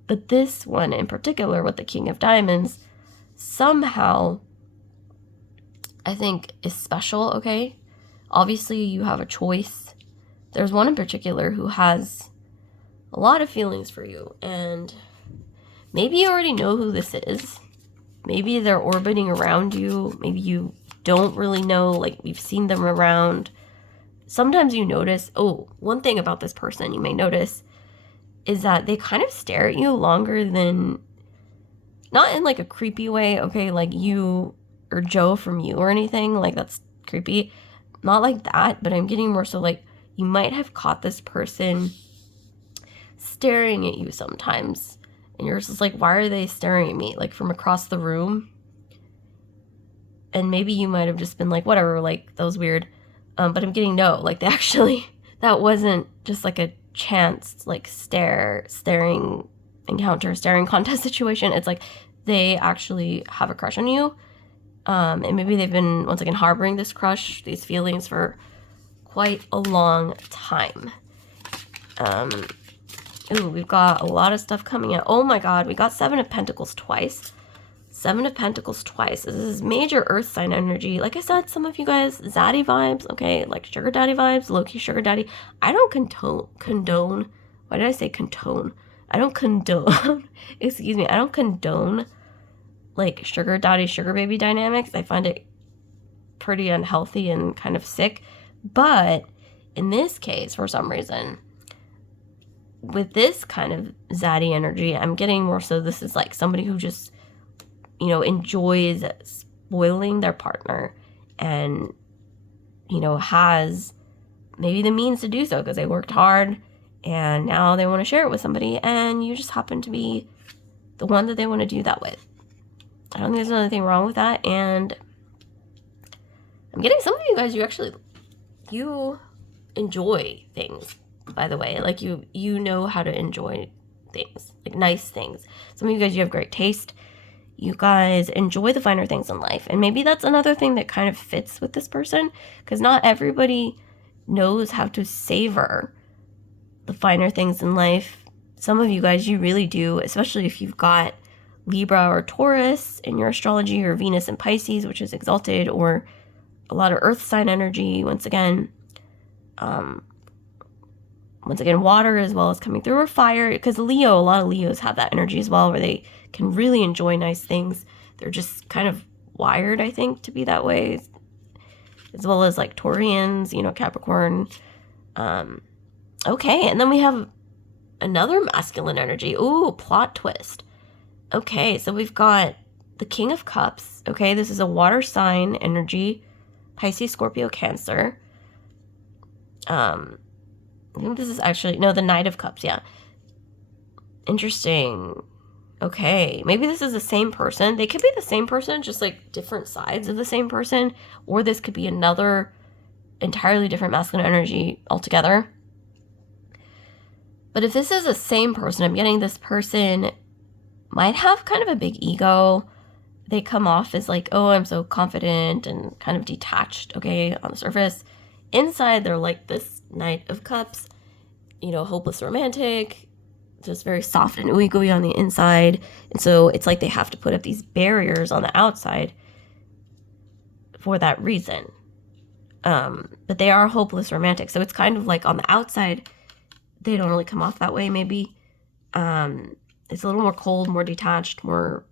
But this one in particular with the King of Diamonds, somehow I think is special, okay? Obviously you have a choice. There's one in particular who has a lot of feelings for you, and maybe you already know who this is. Maybe they're orbiting around you. Maybe you don't really know, like you've seen them around. Sometimes you notice, one thing about this person you may notice is that they kind of stare at you longer than, not in like a creepy way, okay, like you or Joe from You or anything, like that's creepy. Not like that, but I'm getting more so like you might have caught this person staring at you sometimes. And you're just like, why are they staring at me? Like from across the room. And maybe you might have just been like, whatever, like that was weird. But I'm getting no, like they actually, that wasn't just like a chance, like staring contest situation. It's like they actually have a crush on you. And maybe they've been, once again, harboring this crush, these feelings for quite a long time. We've got a lot of stuff coming out. Oh my god, we got 7 of Pentacles twice. 7 of Pentacles twice. This is major earth sign energy. Like I said, some of you guys, zaddy vibes, okay? Like sugar daddy vibes, low-key sugar daddy. I don't condone. Why did I say condone? I don't condone. Excuse me. I don't condone like sugar daddy, sugar baby dynamics. I find it pretty unhealthy and kind of sick. But in this case, for some reason, with this kind of zaddy energy, I'm getting more so this is like somebody who just, you know, enjoys spoiling their partner and, you know, has maybe the means to do so because they worked hard and now they want to share it with somebody, and you just happen to be the one that they want to do that with. I don't think there's anything wrong with that. And I'm getting some of you guys, you enjoy things, by the way. Like you know how to enjoy things, like nice things. Some of you guys, you have great taste. You guys enjoy the finer things in life. And maybe that's another thing that kind of fits with this person, because not everybody knows how to savor the finer things in life. Some of you guys, you really do, especially if you've got Libra or Taurus in your astrology, or Venus and Pisces, which is exalted, or a lot of earth sign energy. Once again, water as well as coming through, or fire, because a lot of Leos have that energy as well, where they can really enjoy nice things. They're just kind of wired, I think, to be that way, as well as like Taurians, you know, Capricorn. Okay, and then we have another masculine energy. Ooh, plot twist. Okay, so we've got the King of Cups. Okay, this is a water sign energy. Pisces, Scorpio, Cancer. I think this is actually, no, the Knight of Cups, yeah. Interesting. Okay, maybe this is the same person. They could be the same person, just like different sides of the same person. Or this could be another entirely different masculine energy altogether. But if this is the same person, I'm getting this person might have kind of a big ego. They come off as like, oh, I'm so confident and kind of detached, okay, on the surface. Inside, they're like this Knight of Cups, you know, hopeless romantic, just very soft and ooey gooey on the inside. And so it's like they have to put up these barriers on the outside for that reason. But they are hopeless romantic. So it's kind of like on the outside, they don't really come off that way, maybe. It's a little more cold, more detached, more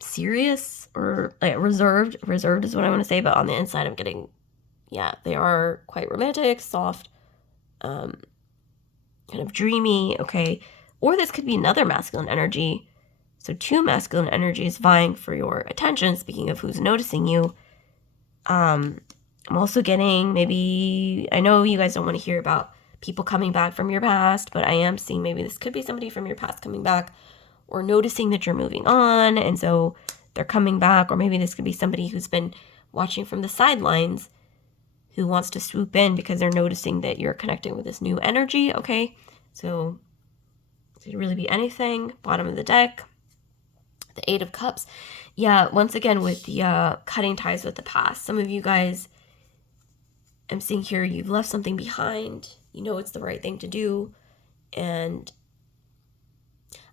serious, or like reserved. Reserved is what I want to say, but on the inside, I'm getting, yeah, they are quite romantic, soft, kind of dreamy, okay? Or this could be another masculine energy. So two masculine energies vying for your attention, speaking of who's noticing you. I'm also getting maybe, I know you guys don't want to hear about people coming back from your past, but I am seeing maybe this could be somebody from your past coming back, or noticing that you're moving on, and so they're coming back. Or maybe this could be somebody who's been watching from the sidelines, who wants to swoop in because they're noticing that you're connecting with this new energy, okay? So it could really be anything. Bottom of the deck, the Eight of Cups. Yeah, once again, with the cutting ties with the past. Some of you guys, I'm seeing here, you've left something behind. You know it's the right thing to do. And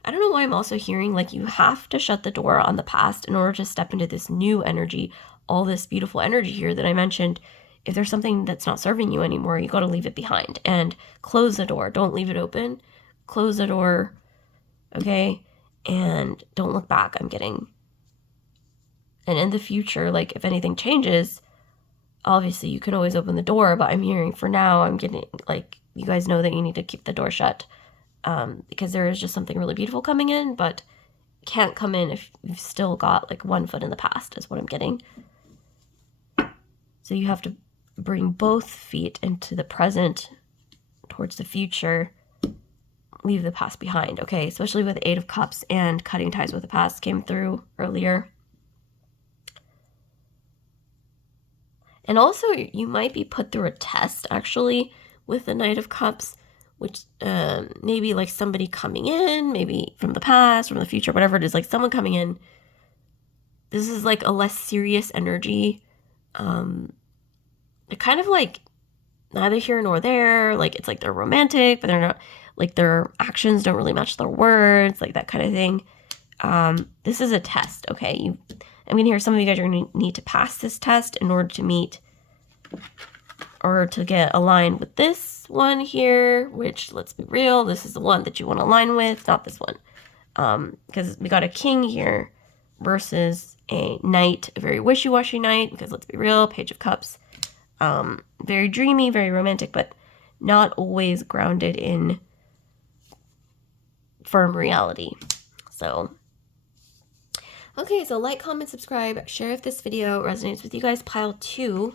I don't know why I'm also hearing like you have to shut the door on the past in order to step into this new energy, all this beautiful energy here that I mentioned. If there's something that's not serving you anymore, you got to leave it behind and close the door. Don't leave it open. Close the door, okay? And don't look back, I'm getting. And in the future, like if anything changes, obviously you can always open the door, but I'm hearing for now, I'm getting like, you guys know that you need to keep the door shut, because there is just something really beautiful coming in, but can't come in if you've still got like one foot in the past, is what I'm getting. So you have to bring both feet into the present, towards the future, leave the past behind, okay? Especially with the Eight of Cups and cutting ties with the past came through earlier. And also, you might be put through a test, actually, with the Knight of Cups, which maybe like somebody coming in, maybe from the past, from the future, whatever it is, like someone coming in. This is like a less serious energy. They're kind of like neither here nor there. Like it's like they're romantic, but they're not, like their actions don't really match their words, like that kind of thing. This is a test, okay? I'm going to hear some of you guys are going to need to pass this test in order to meet or to get aligned with this one here, which, let's be real, this is the one that you want to align with, not this one. Because we got a king here versus a knight, a very wishy-washy knight, because let's be real, Page of Cups. very dreamy, very romantic, but not always grounded in firm reality. So, okay, so like, comment, subscribe, share if this video resonates with you guys, pile 2.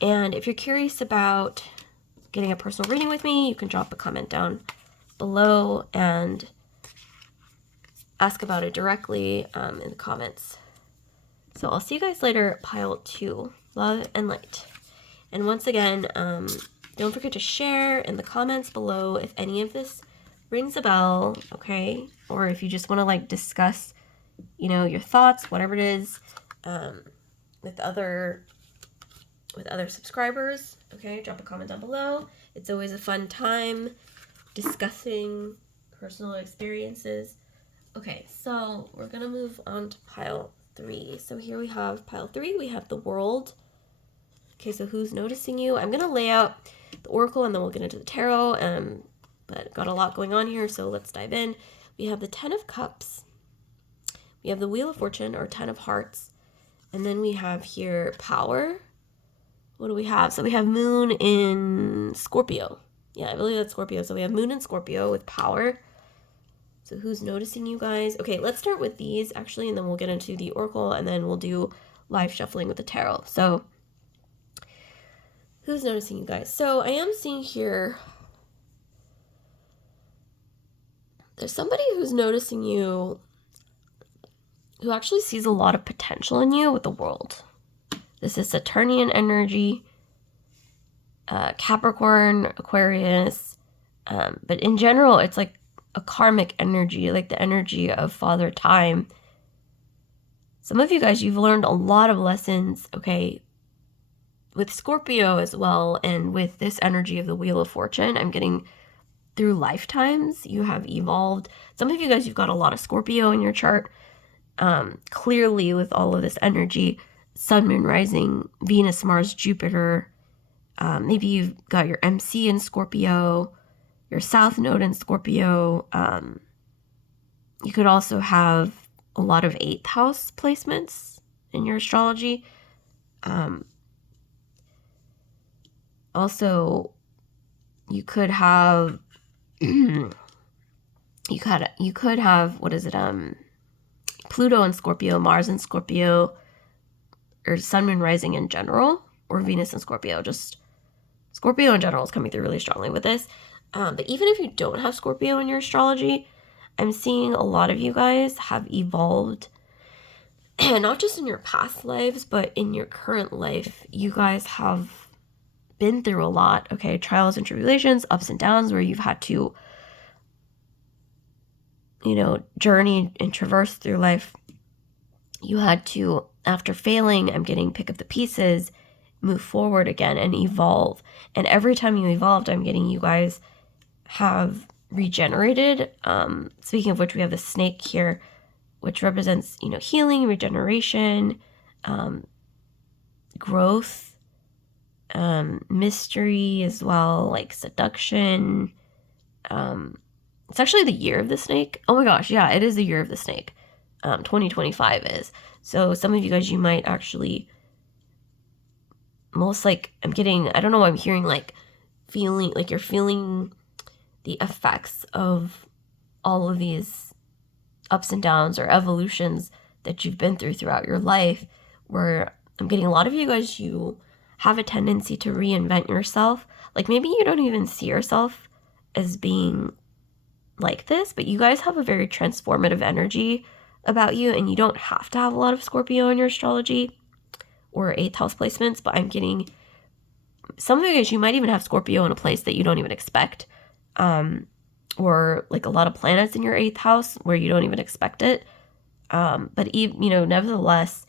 And if you're curious about getting a personal reading with me, you can drop a comment down below and ask about it directly in the comments. So I'll see you guys later, pile 2. Love and light. And once again, don't forget to share in the comments below if any of this rings a bell, okay? Or if you just want to like discuss, you know, your thoughts, whatever it is, with other subscribers, okay? Drop a comment down below. It's always a fun time discussing personal experiences. Okay, so we're gonna move on to pile 3. So here we have pile 3. We have the world. Okay, so who's noticing you? I'm gonna lay out the oracle and then we'll get into the tarot. But got a lot going on here, so let's dive in. We have the 10 of Cups. We have the Wheel of Fortune, or 10 of Hearts. And then we have here Power. What do we have? So we have Moon in Scorpio. Yeah, I believe that's Scorpio. So we have Moon in Scorpio with Power. So who's noticing you guys? Okay, let's start with these, actually, and then we'll get into the oracle, and then we'll do live shuffling with the tarot. So who's noticing you guys? So I am seeing here there's somebody who's noticing you who actually sees a lot of potential in you with the world. This is Saturnian energy, Capricorn, Aquarius, but in general, it's like a karmic energy, like the energy of Father Time. Some of you guys, you've learned a lot of lessons, okay, with Scorpio as well, and with this energy of the Wheel of Fortune. I'm getting through lifetimes, you have evolved. Some of you guys, you've got a lot of Scorpio in your chart. Clearly, with all of this energy, Sun, Moon, Rising, Venus, Mars, Jupiter. Maybe you've got your MC in Scorpio, your South Node in Scorpio. You could also have a lot of 8th house placements in your astrology. Also, you could have you could have, what is it, Pluto in Scorpio, Mars in Scorpio, or Sun, Moon, Rising in general, or Venus in Scorpio. Just Scorpio in general is coming through really strongly with this. But even if you don't have Scorpio in your astrology, I'm seeing a lot of you guys have evolved, not just in your past lives, but in your current life. You guys have been through a lot, okay? Trials and tribulations, ups and downs, where you've had to, you know, journey and traverse through life. You had to, after failing, I'm getting pick up the pieces, move forward again and evolve. And every time you evolved, I'm getting you guys have regenerated. Speaking of which, we have the snake here, which represents, you know, healing, regeneration, growth, mystery as well, like seduction. It's actually the year of the snake. Oh my gosh, yeah, it is the year of the snake. 2025 is. So some of you guys, you might actually, most like, I'm getting, I don't know, I'm hearing like feeling, like you're feeling the effects of all of these ups and downs or evolutions that you've been through throughout your life, where I'm getting a lot of you guys, you have a tendency to reinvent yourself. Like maybe you don't even see yourself as being like this, but you guys have a very transformative energy about you, and you don't have to have a lot of Scorpio in your astrology or 8th house placements, but I'm getting some of you guys, you might even have Scorpio in a place that you don't even expect, or like a lot of planets in your 8th house where you don't even expect it. But even, you know, nevertheless,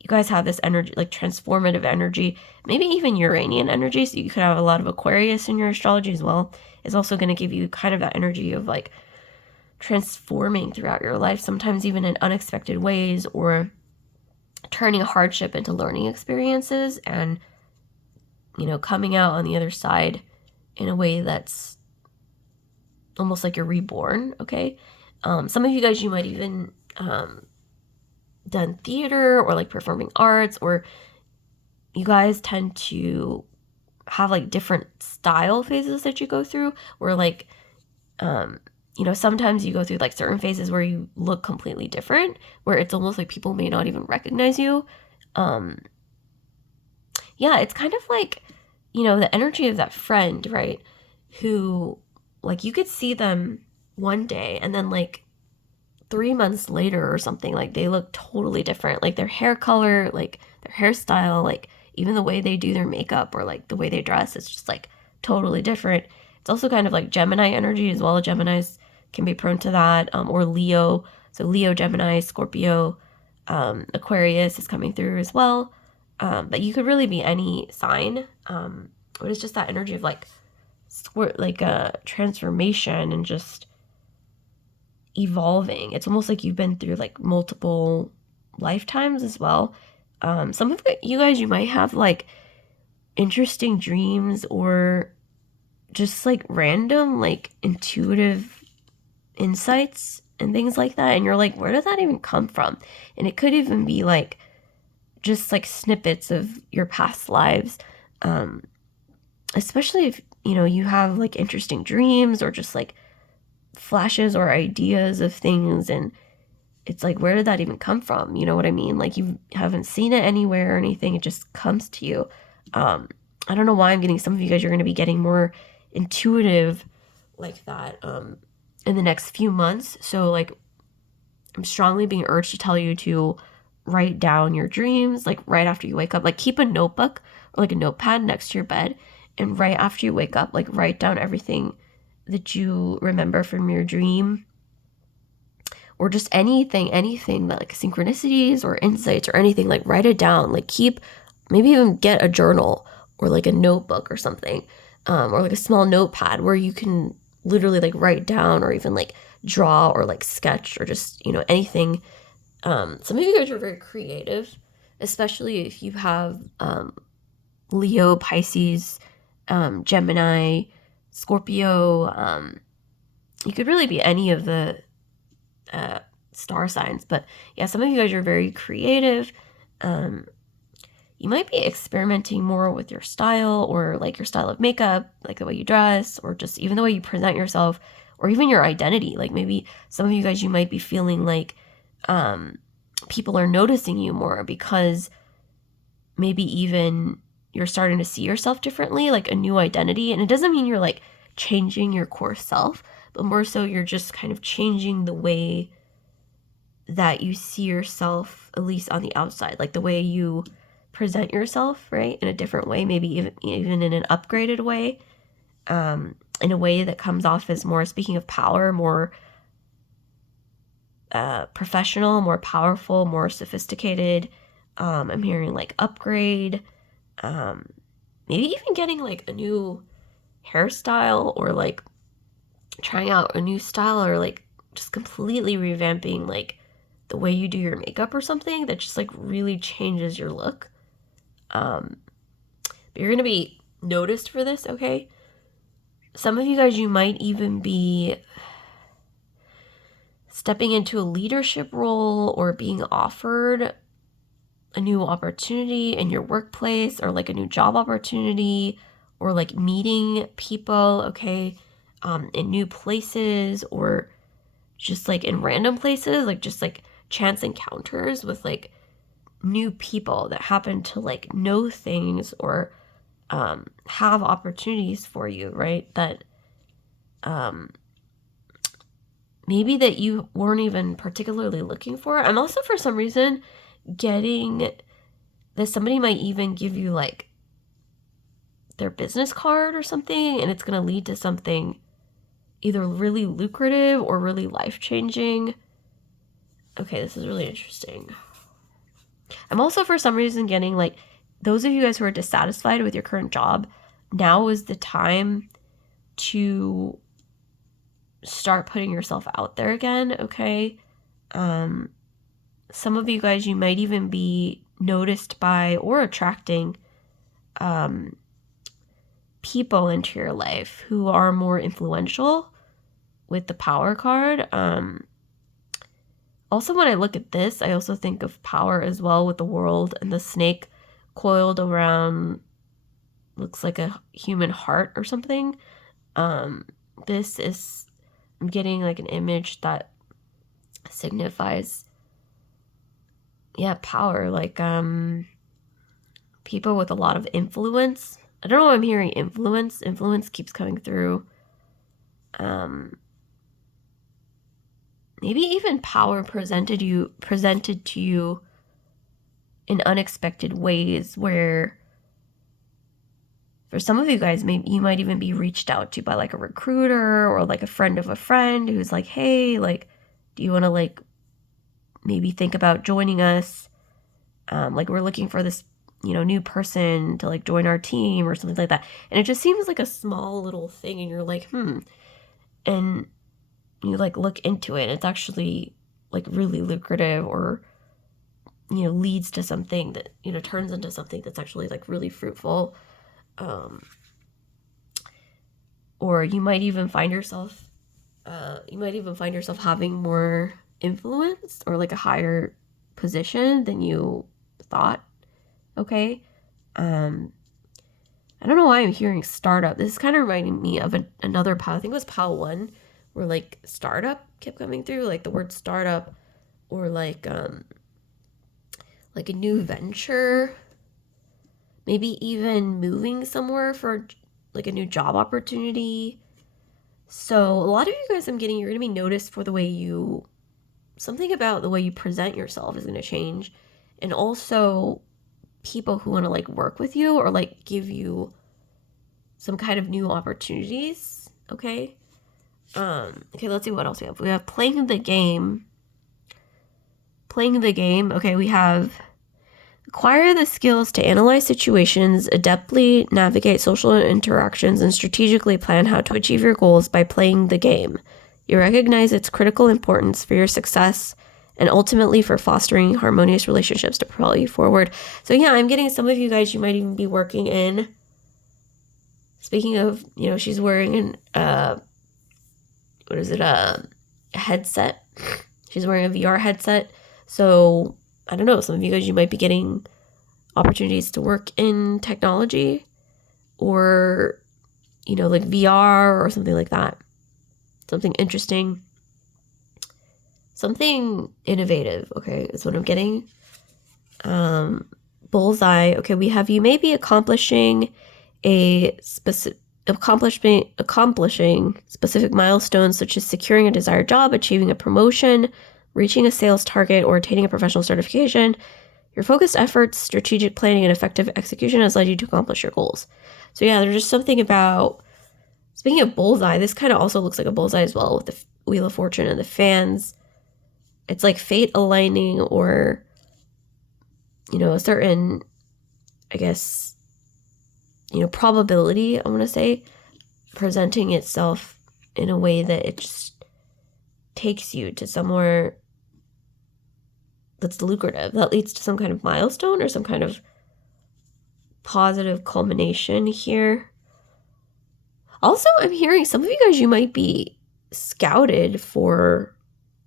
you guys have this energy, like transformative energy, maybe even Uranian energy. So you could have a lot of Aquarius in your astrology as well. Is also going to give you kind of that energy of like transforming throughout your life, sometimes even in unexpected ways, or turning hardship into learning experiences and, you know, coming out on the other side in a way that's almost like you're reborn, okay? Some of you guys, you might even done theater or like performing arts, or you guys tend to have like different style phases that you go through, where like sometimes you go through like certain phases where you look completely different, where it's almost like people may not even recognize you. Yeah, it's kind of like, the energy of that friend, right? Who, like, you could see them one day and then like 3 months later or something, like they look totally different. Like their hair color, like their hairstyle, like even the way they do their makeup or like the way they dress, it's just like totally different. It's also kind of like Gemini energy as well. Geminis can be prone to that, or Leo. So Leo, Gemini, Scorpio, Aquarius is coming through as well. But you could really be any sign. But it's just that energy of like a transformation and just evolving. It's almost like you've been through like multiple lifetimes as well. Some of you guys, you might have like interesting dreams or just like random like intuitive insights and things like that, and you're like, where did that even come from? And it could even be like just like snippets of your past lives, especially if you have like interesting dreams or just like flashes or ideas of things, and it's like, where did that even come from? You know what I mean? Like you haven't seen it anywhere or anything, it just comes to you. I don't know why I'm getting some of you guys, you're going to be getting more intuitive like that in the next few months. So like I'm strongly being urged to tell you to write down your dreams, like right after you wake up. Like keep a notebook or like a notepad next to your bed, and right after you wake up, like write down everything that you remember from your dream, or just anything that like synchronicities or insights or anything. Like write it down. Like maybe even get a journal or like a notebook or something, or like a small notepad where you can literally like write down or even like draw or like sketch or just anything. Some of you guys are very creative, especially if you have Leo, Pisces, Gemini, Scorpio. You could really be any of the star signs, but yeah, some of you guys are very creative. You might be experimenting more with your style, or like your style of makeup, like the way you dress, or just even the way you present yourself, or even your identity. Like maybe some of you guys, you might be feeling like people are noticing you more because maybe even you're starting to see yourself differently, like a new identity. And it doesn't mean you're like changing your core self, but more so you're just kind of changing the way that you see yourself, at least on the outside, like the way you present yourself, right, in a different way, maybe even in an upgraded way, in a way that comes off as more, speaking of power, more professional, more powerful, more sophisticated. I'm hearing like upgrade, maybe even getting like a new hairstyle, or like trying out a new style, or like just completely revamping like the way you do your makeup or something that just like really changes your look. But you're gonna be noticed for this, okay? Some of you guys, you might even be stepping into a leadership role or being offered a new opportunity in your workplace, or like a new job opportunity, or like meeting people, okay, in new places, or just like in random places, like just like chance encounters with like new people that happen to like know things, or have opportunities for you, right? That maybe that you weren't even particularly looking for. I'm also, for some reason, getting that somebody might even give you like their business card or something, and it's going to lead to something either really lucrative or really life-changing. Okay, this is really interesting. I'm also, for some reason, getting like, those of you guys who are dissatisfied with your current job, now is the time to start putting yourself out there again, okay? Some of you guys, you might even be noticed by or attracting people into your life who are more influential with the power card. Also, when I look at this, I also think of power as well with the world and the snake, coiled around, looks like a human heart or something. This is, I'm getting like an image that signifies, yeah, power, like people with a lot of influence. I don't know why I'm hearing influence. Influence keeps coming through. Maybe even power presented to you in unexpected ways, where for some of you guys, maybe you might even be reached out to by like a recruiter or like a friend of a friend who's like, hey, like, do you want to like maybe think about joining us? Like, we're looking for this, new person to like join our team or something like that. And it just seems like a small little thing, and you're like, and you like look into it, and it's actually like really lucrative, or leads to something that turns into something that's actually like really fruitful. Or you might even find yourself having more influence, or like a higher position than you thought. Okay. I don't know why I'm hearing startup. This is kind of reminding me of another pile. I think it was pile 1, where like startup kept coming through, like the word startup, or like a new venture, maybe even moving somewhere for like a new job opportunity. So a lot of you guys, you're going to be noticed for something about the way you present yourself is going to change. And also people who want to like work with you or like give you some kind of new opportunities. Okay. Okay, let's see what else we have. We have playing the game. Okay, we have acquire the skills to analyze situations, adeptly navigate social interactions, and strategically plan how to achieve your goals by playing the game. You recognize its critical importance for your success and ultimately for fostering harmonious relationships to propel you forward. So yeah, I'm getting some of you guys, you might even be working in, speaking of, she's wearing a headset. She's wearing a VR headset. So I don't know, some of you guys, you might be getting opportunities to work in technology, or, like VR or something like that. Something interesting. Something innovative, okay, is what I'm getting. Bullseye. Okay, we have you may be accomplishing specific milestones, such as securing a desired job, achieving a promotion, reaching a sales target, or attaining a professional certification. Your focused efforts, strategic planning, and effective execution has led you to accomplish your goals. So yeah, there's just something about, speaking of bullseye, this kind of also looks like a bullseye as well, with the Wheel of Fortune and the fans. It's like fate aligning, or, a certain, I guess, probability, I want to say, presenting itself in a way that it just takes you to somewhere that's lucrative, that leads to some kind of milestone or some kind of positive culmination here. Also, I'm hearing some of you guys, you might be scouted for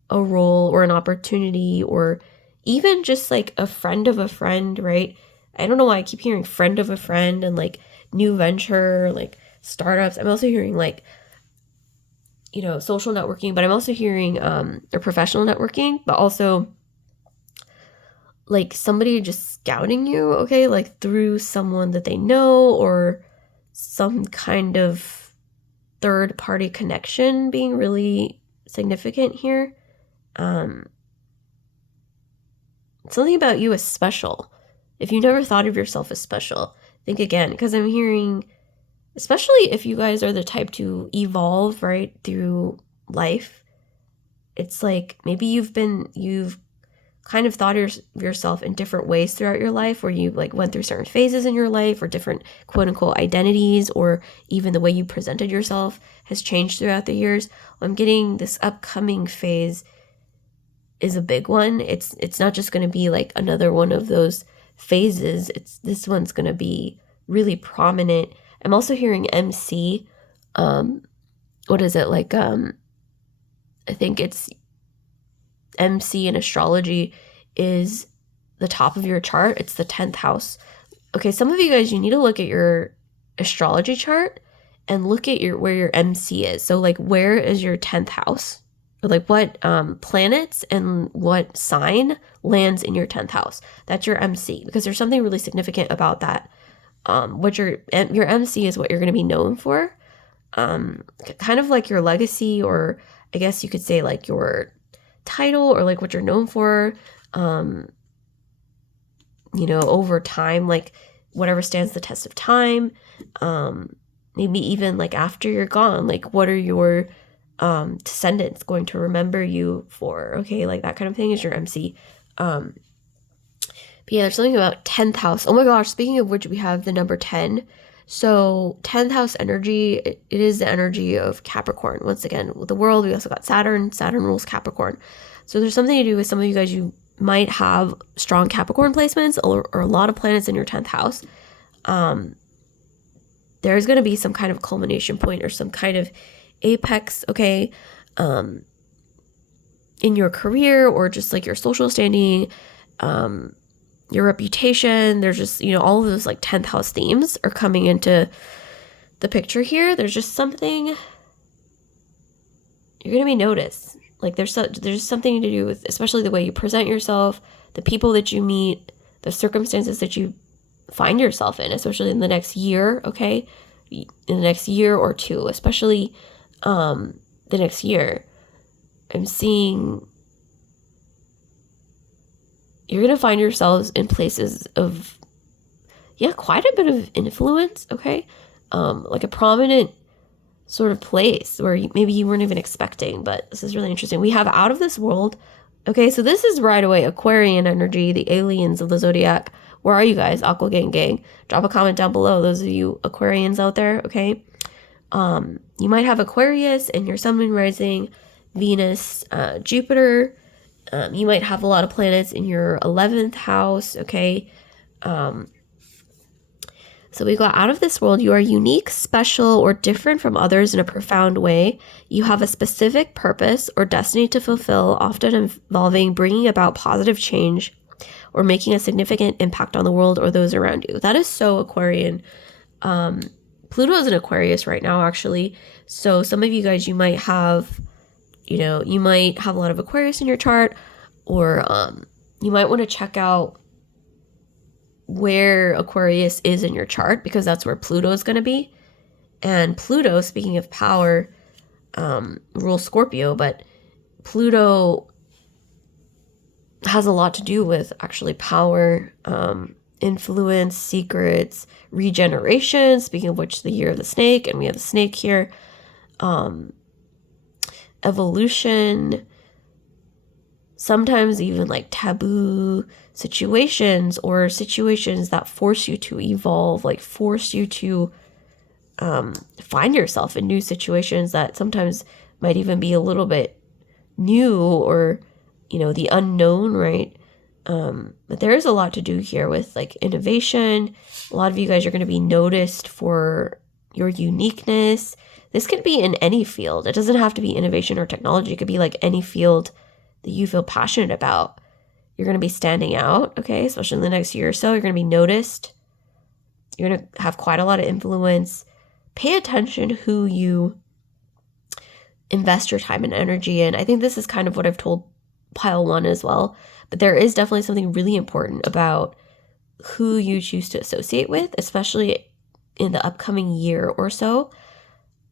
a role or an opportunity, or even just like a friend of a friend, right? I don't know why I keep hearing friend of a friend and like new venture, like startups. I'm also hearing like, social networking, but I'm also hearing or professional networking, but also like somebody just scouting you, okay, like through someone that they know, or some kind of third party connection being really significant here. Something about you is special. If you never thought of yourself as special, think again, because I'm hearing, especially if you guys are the type to evolve, right, through life, it's like maybe you've kind of thought of yourself in different ways throughout your life, where you like went through certain phases in your life, or different quote unquote identities, or even the way you presented yourself has changed throughout the years. I'm getting this upcoming phase is a big one. It's not just going to be like another one of those phases. This one's going to be really prominent. I'm also hearing MC. What is it like? I think it's MC in astrology is the top of your chart. It's the 10th house, Okay, some of you guys, you need to look at your astrology chart and look at where your MC is. So like, where is your 10th house? Or like what planets and what sign lands in your 10th house? That's your MC, because there's something really significant about that. What your MC is what you're going to be known for. Kind of like your legacy, or I guess you could say like your title, or like what you're known for, over time, like whatever stands the test of time. Maybe even like after you're gone, like what are your descendants going to remember you for? Okay, like that kind of thing is your MC. But yeah, there's something about 10th house. Oh my gosh, speaking of which, we have the number 10. So 10th house energy, it is the energy of Capricorn. Once again, with the world, we also got Saturn. Saturn rules Capricorn. So there's something to do with some of you guys, you might have strong Capricorn placements or a lot of planets in your 10th house. There's going to be some kind of culmination point or some kind of apex, okay, in your career, or just like your social standing, your reputation. There's just, all of those like 10th house themes are coming into the picture here. There's just something, you're going to be noticed. Like there's something to do with, especially the way you present yourself, the people that you meet, the circumstances that you find yourself in, especially in the next year, okay? In the next year or two, especially the next year. I'm seeing you're going to find yourselves in places of, quite a bit of influence, okay? Like a prominent sort of place where maybe you weren't even expecting, but this is really interesting. We have out of this world. Okay, so this is right away Aquarian energy, the aliens of the zodiac. Where are you guys? Aqua gang. Drop a comment down below, those of you Aquarians out there, okay? You might have Aquarius in your sun, moon, rising, Venus, Jupiter. You might have a lot of planets in your 11th house, okay? So we got out of this world. You are unique, special, or different from others in a profound way. You have a specific purpose or destiny to fulfill, often involving bringing about positive change or making a significant impact on the world or those around you. That is so Aquarian. Pluto is in Aquarius right now, actually. So some of you guys, you might have a lot of Aquarius in your chart, or you might want to check out where Aquarius is in your chart, because that's where Pluto is going to be. And Pluto, speaking of power, rules Scorpio, but Pluto has a lot to do with actually power, influence, secrets, regeneration, speaking of which, the year of the snake, and we have the snake here, evolution, sometimes even like taboo situations, or situations that force you to evolve, like force you to find yourself in new situations that sometimes might even be a little bit new, or the unknown, right? But there is a lot to do here with like innovation. A lot of you guys are going to be noticed for your uniqueness. This could be in any field. It doesn't have to be innovation or technology. It could be like any field that you feel passionate about. You're going to be standing out, okay? Especially in the next year or so. You're going to be noticed. You're going to have quite a lot of influence. Pay attention who you invest your time and energy in. I think this is kind of what I've told pile 1 as well. But there is definitely something really important about who you choose to associate with, especially in the upcoming year or so.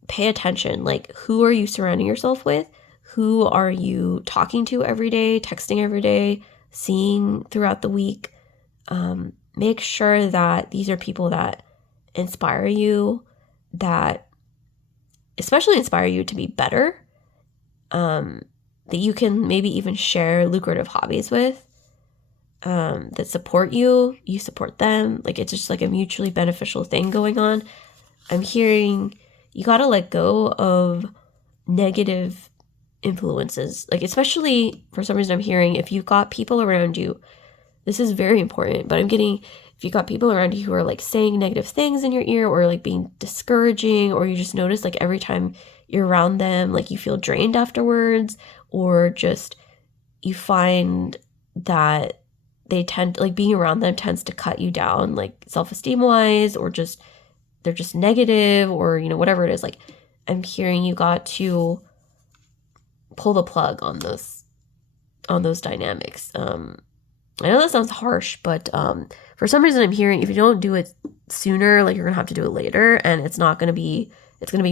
Pay attention. Like, who are you surrounding yourself with? Who are you talking to every day, texting every day, seeing throughout the week? Make sure that these are people that inspire you, that especially inspire you to be better, that you can maybe even share lucrative hobbies with, that support you, you support them. Like, it's just like a mutually beneficial thing going on. I'm hearing you gotta let go of negative influences. Like, especially for some reason, I'm hearing if you've got people around you, this is very important, but I'm getting, if you've got people around you who are like saying negative things in your ear, or like being discouraging, or you just notice like every time you're around them, like you feel drained afterwards, or just you find that they tend, like, being around them tends to cut you down, like, self-esteem wise, or just, they're just negative, or, you know, whatever it is. Like, I'm hearing you got to pull the plug on those dynamics. I know that sounds harsh, but for some reason I'm hearing if you don't do it sooner, like, you're gonna have to do it later, and it's gonna be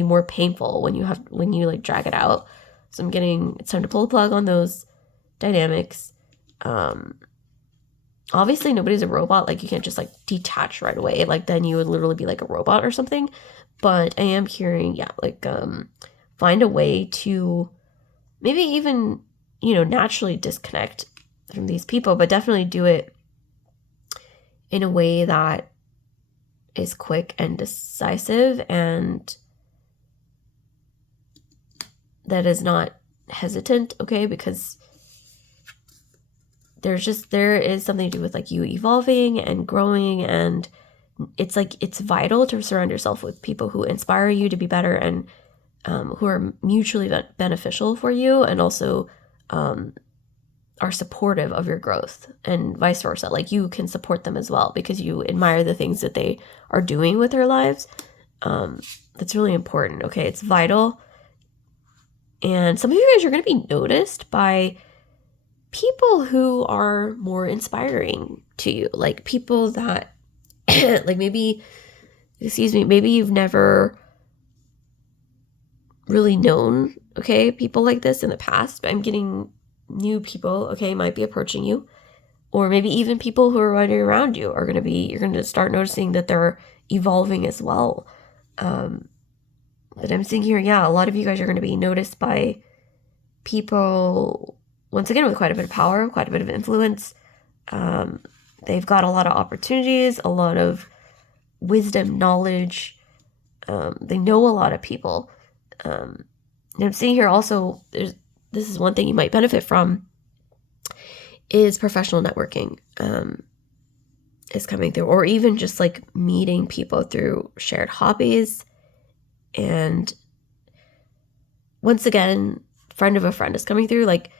more painful when you like drag it out. So I'm getting, it's time to pull the plug on those dynamics. Obviously nobody's a robot, like, you can't just like detach right away, like, then you would literally be like a robot or something. But I am hearing, yeah, like, find a way to maybe even, you know, naturally disconnect from these people, but definitely do it in a way that is quick and decisive, and that is not hesitant, okay? Because there is something to do with, like, you evolving and growing, and it's like, it's vital to surround yourself with people who inspire you to be better, and who are mutually beneficial for you, and also are supportive of your growth, and vice versa. Like, you can support them as well because you admire the things that they are doing with their lives. That's really important, okay? It's vital. And some of you guys are going to be noticed by people who are more inspiring to you, like people that like, maybe you've never really known, okay, people like this in the past, but I'm getting new people, okay, might be approaching you, or maybe even people who are running around you are you're going to start noticing that they're evolving as well. But I'm seeing here, yeah, a lot of you guys are going to be noticed by people, once again, with quite a bit of power, quite a bit of influence. They've got a lot of opportunities, a lot of wisdom, knowledge. They know a lot of people. And I'm seeing here also, this is one thing you might benefit from, is professional networking is coming through, or even just like meeting people through shared hobbies. And once again, friend of a friend is coming through, like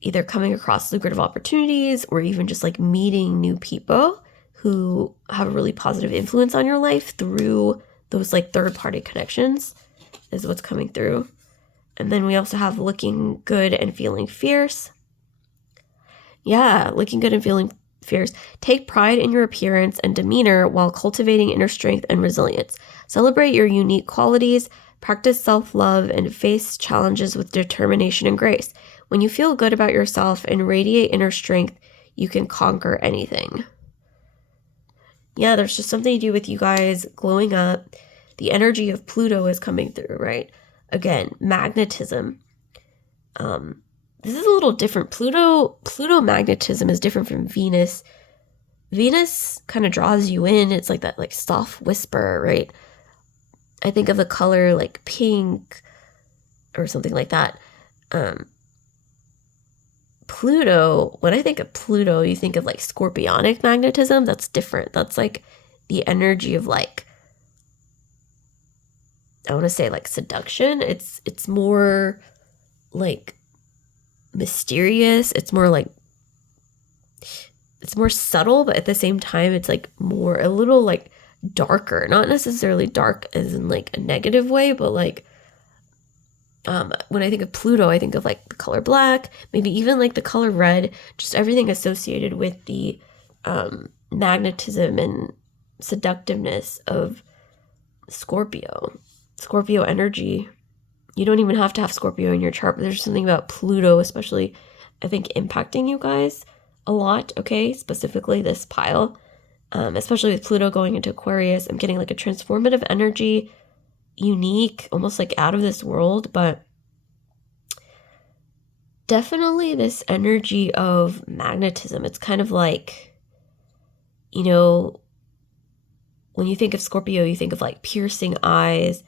either coming across lucrative opportunities, or even just like meeting new people who have a really positive influence on your life through those like third-party connections is what's coming through. And then we also have looking good and feeling fierce. Yeah, looking good and feeling fierce. Take pride in your appearance and demeanor while cultivating inner strength and resilience. Celebrate your unique qualities, practice self-love, and face challenges with determination and grace. When you feel good about yourself and radiate inner strength, you can conquer anything. Yeah, there's just something to do with you guys glowing up. The energy of Pluto is coming through, right? Again, magnetism. This is a little different. Pluto magnetism is different from Venus. Venus kind of draws you in. It's like that like soft whisper, right? I think of the color like pink or something like that. Pluto, when I think of Pluto, you think of like scorpionic magnetism. That's different. That's like the energy of like, I want to say like seduction. It's more like mysterious. It's more subtle, but at the same time, it's like more, a little like darker, not necessarily dark as in like a negative way, but like, when I think of Pluto, I think of like the color black, maybe even like the color red, just everything associated with the magnetism and seductiveness of Scorpio energy. You don't even have to have Scorpio in your chart, but there's something about Pluto, especially, I think, impacting you guys a lot, okay? Specifically this pile, especially with Pluto going into Aquarius. I'm getting like a transformative energy, unique, almost like out of this world, but definitely this energy of magnetism. It's kind of like, you know, when you think of Scorpio, you think of like piercing eyes,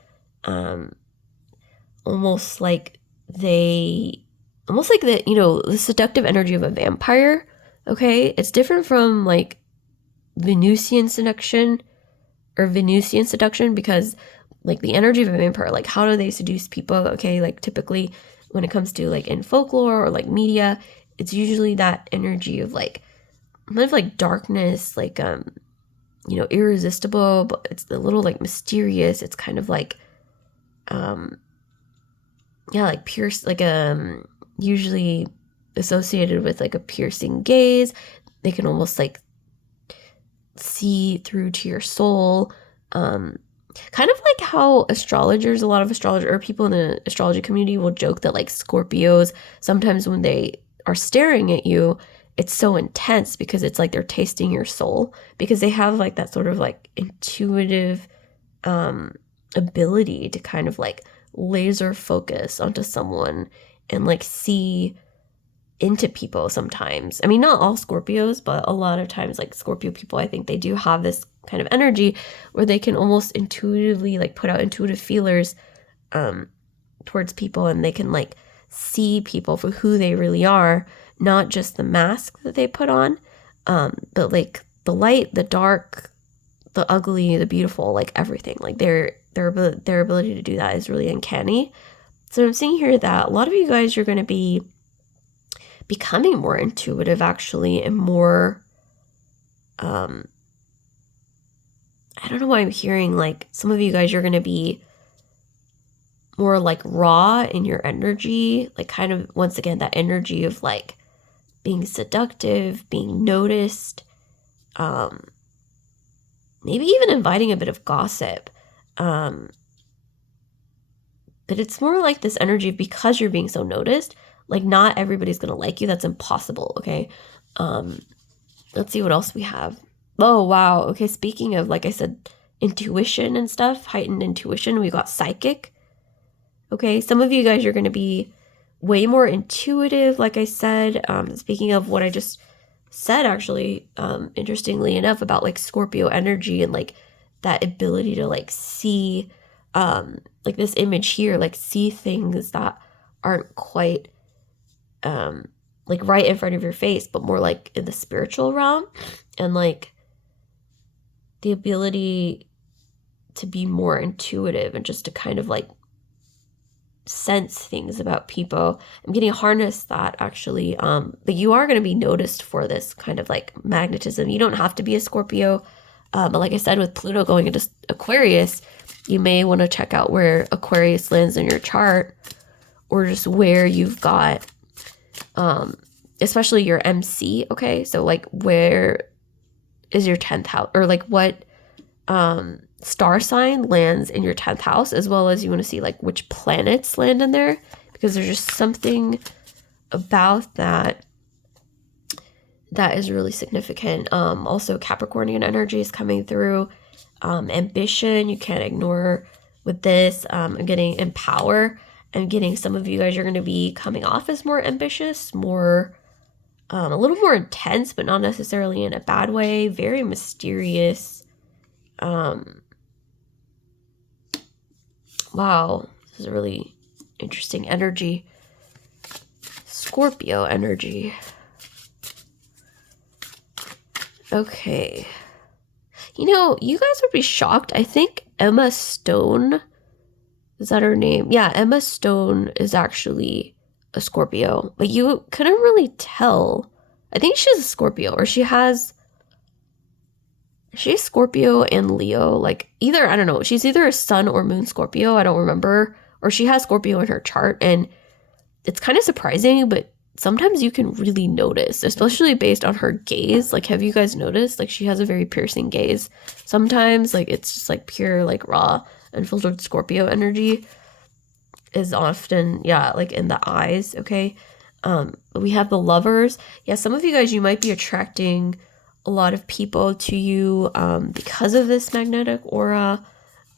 almost like the, you know, the seductive energy of a vampire, okay? It's different from like Venusian seduction because like the energy of a vampire, like how do they seduce people, okay? Like typically when it comes to like in folklore or like media, it's usually that energy of like kind of like darkness, like irresistible, but it's a little like mysterious. It's kind of like like pierce, like usually associated with like a piercing gaze. They can almost like see through to your soul. Kind of like how astrologers, a lot of astrologers or people in the astrology community will joke that like Scorpios, sometimes when they are staring at you, it's so intense because it's like they're tasting your soul, because they have like that sort of like intuitive ability to kind of like laser focus onto someone and like see into people sometimes. I mean, not all Scorpios, but a lot of times like Scorpio people, I think they do have this kind of energy where they can almost intuitively like put out intuitive feelers towards people, and they can like see people for who they really are, not just the mask that they put on, but like the light, the dark, the ugly, the beautiful, like everything. Like their ability to do that is really uncanny. So I'm seeing here that a lot of you guys, you're going to be becoming more intuitive actually, and more I don't know why I'm hearing like some of you guys, you're going to be more like raw in your energy, like kind of once again that energy of like being seductive, being noticed, maybe even inviting a bit of gossip, but it's more like this energy of, because you're being so noticed, like not everybody's gonna like you. That's impossible. Okay. Let's see what else we have. Oh wow. Okay, speaking of, like I said, intuition and stuff, heightened intuition, we got psychic. Okay, some of you guys, you're gonna be way more intuitive, like I said. Speaking of what I just said, actually, interestingly enough, about like Scorpio energy and like that ability to like see, like this image here, like see things that aren't quite like right in front of your face, but more like in the spiritual realm, and like the ability to be more intuitive and just to kind of like sense things about people. I'm getting harnessed that actually, but you are going to be noticed for this kind of like magnetism. You don't have to be a Scorpio, but like I said, with Pluto going into Aquarius, you may want to check out where Aquarius lands in your chart, or just where you've got especially your MC. Okay, so like where is your 10th house, or like what star sign lands in your 10th house, as well as you want to see like which planets land in there, because there's just something about that that is really significant. Also Capricornian energy is coming through. Ambition, you can't ignore with this. I'm getting empower. I'm getting some of you guys, you're going to be coming off as more ambitious, more a little more intense, but not necessarily in a bad way. Very mysterious. Wow, this is a really interesting energy. Scorpio energy. Okay. You know, you guys would be shocked. I think Emma Stone, is that her name? Yeah, Emma Stone is actually a Scorpio. But you couldn't really tell. I think she's a Scorpio, or she's Scorpio and Leo. Like either, I don't know, she's either a sun or moon Scorpio. I don't remember. Or she has Scorpio in her chart. And it's kind of surprising, but sometimes you can really notice, especially based on her gaze. Like, have you guys noticed? Like, she has a very piercing gaze. Sometimes, like, it's just like pure, like raw, unfiltered Scorpio energy is often, yeah, like in the eyes. Okay. We have the Lovers. Yeah, some of you guys, you might be attracting a lot of people to you because of this magnetic aura.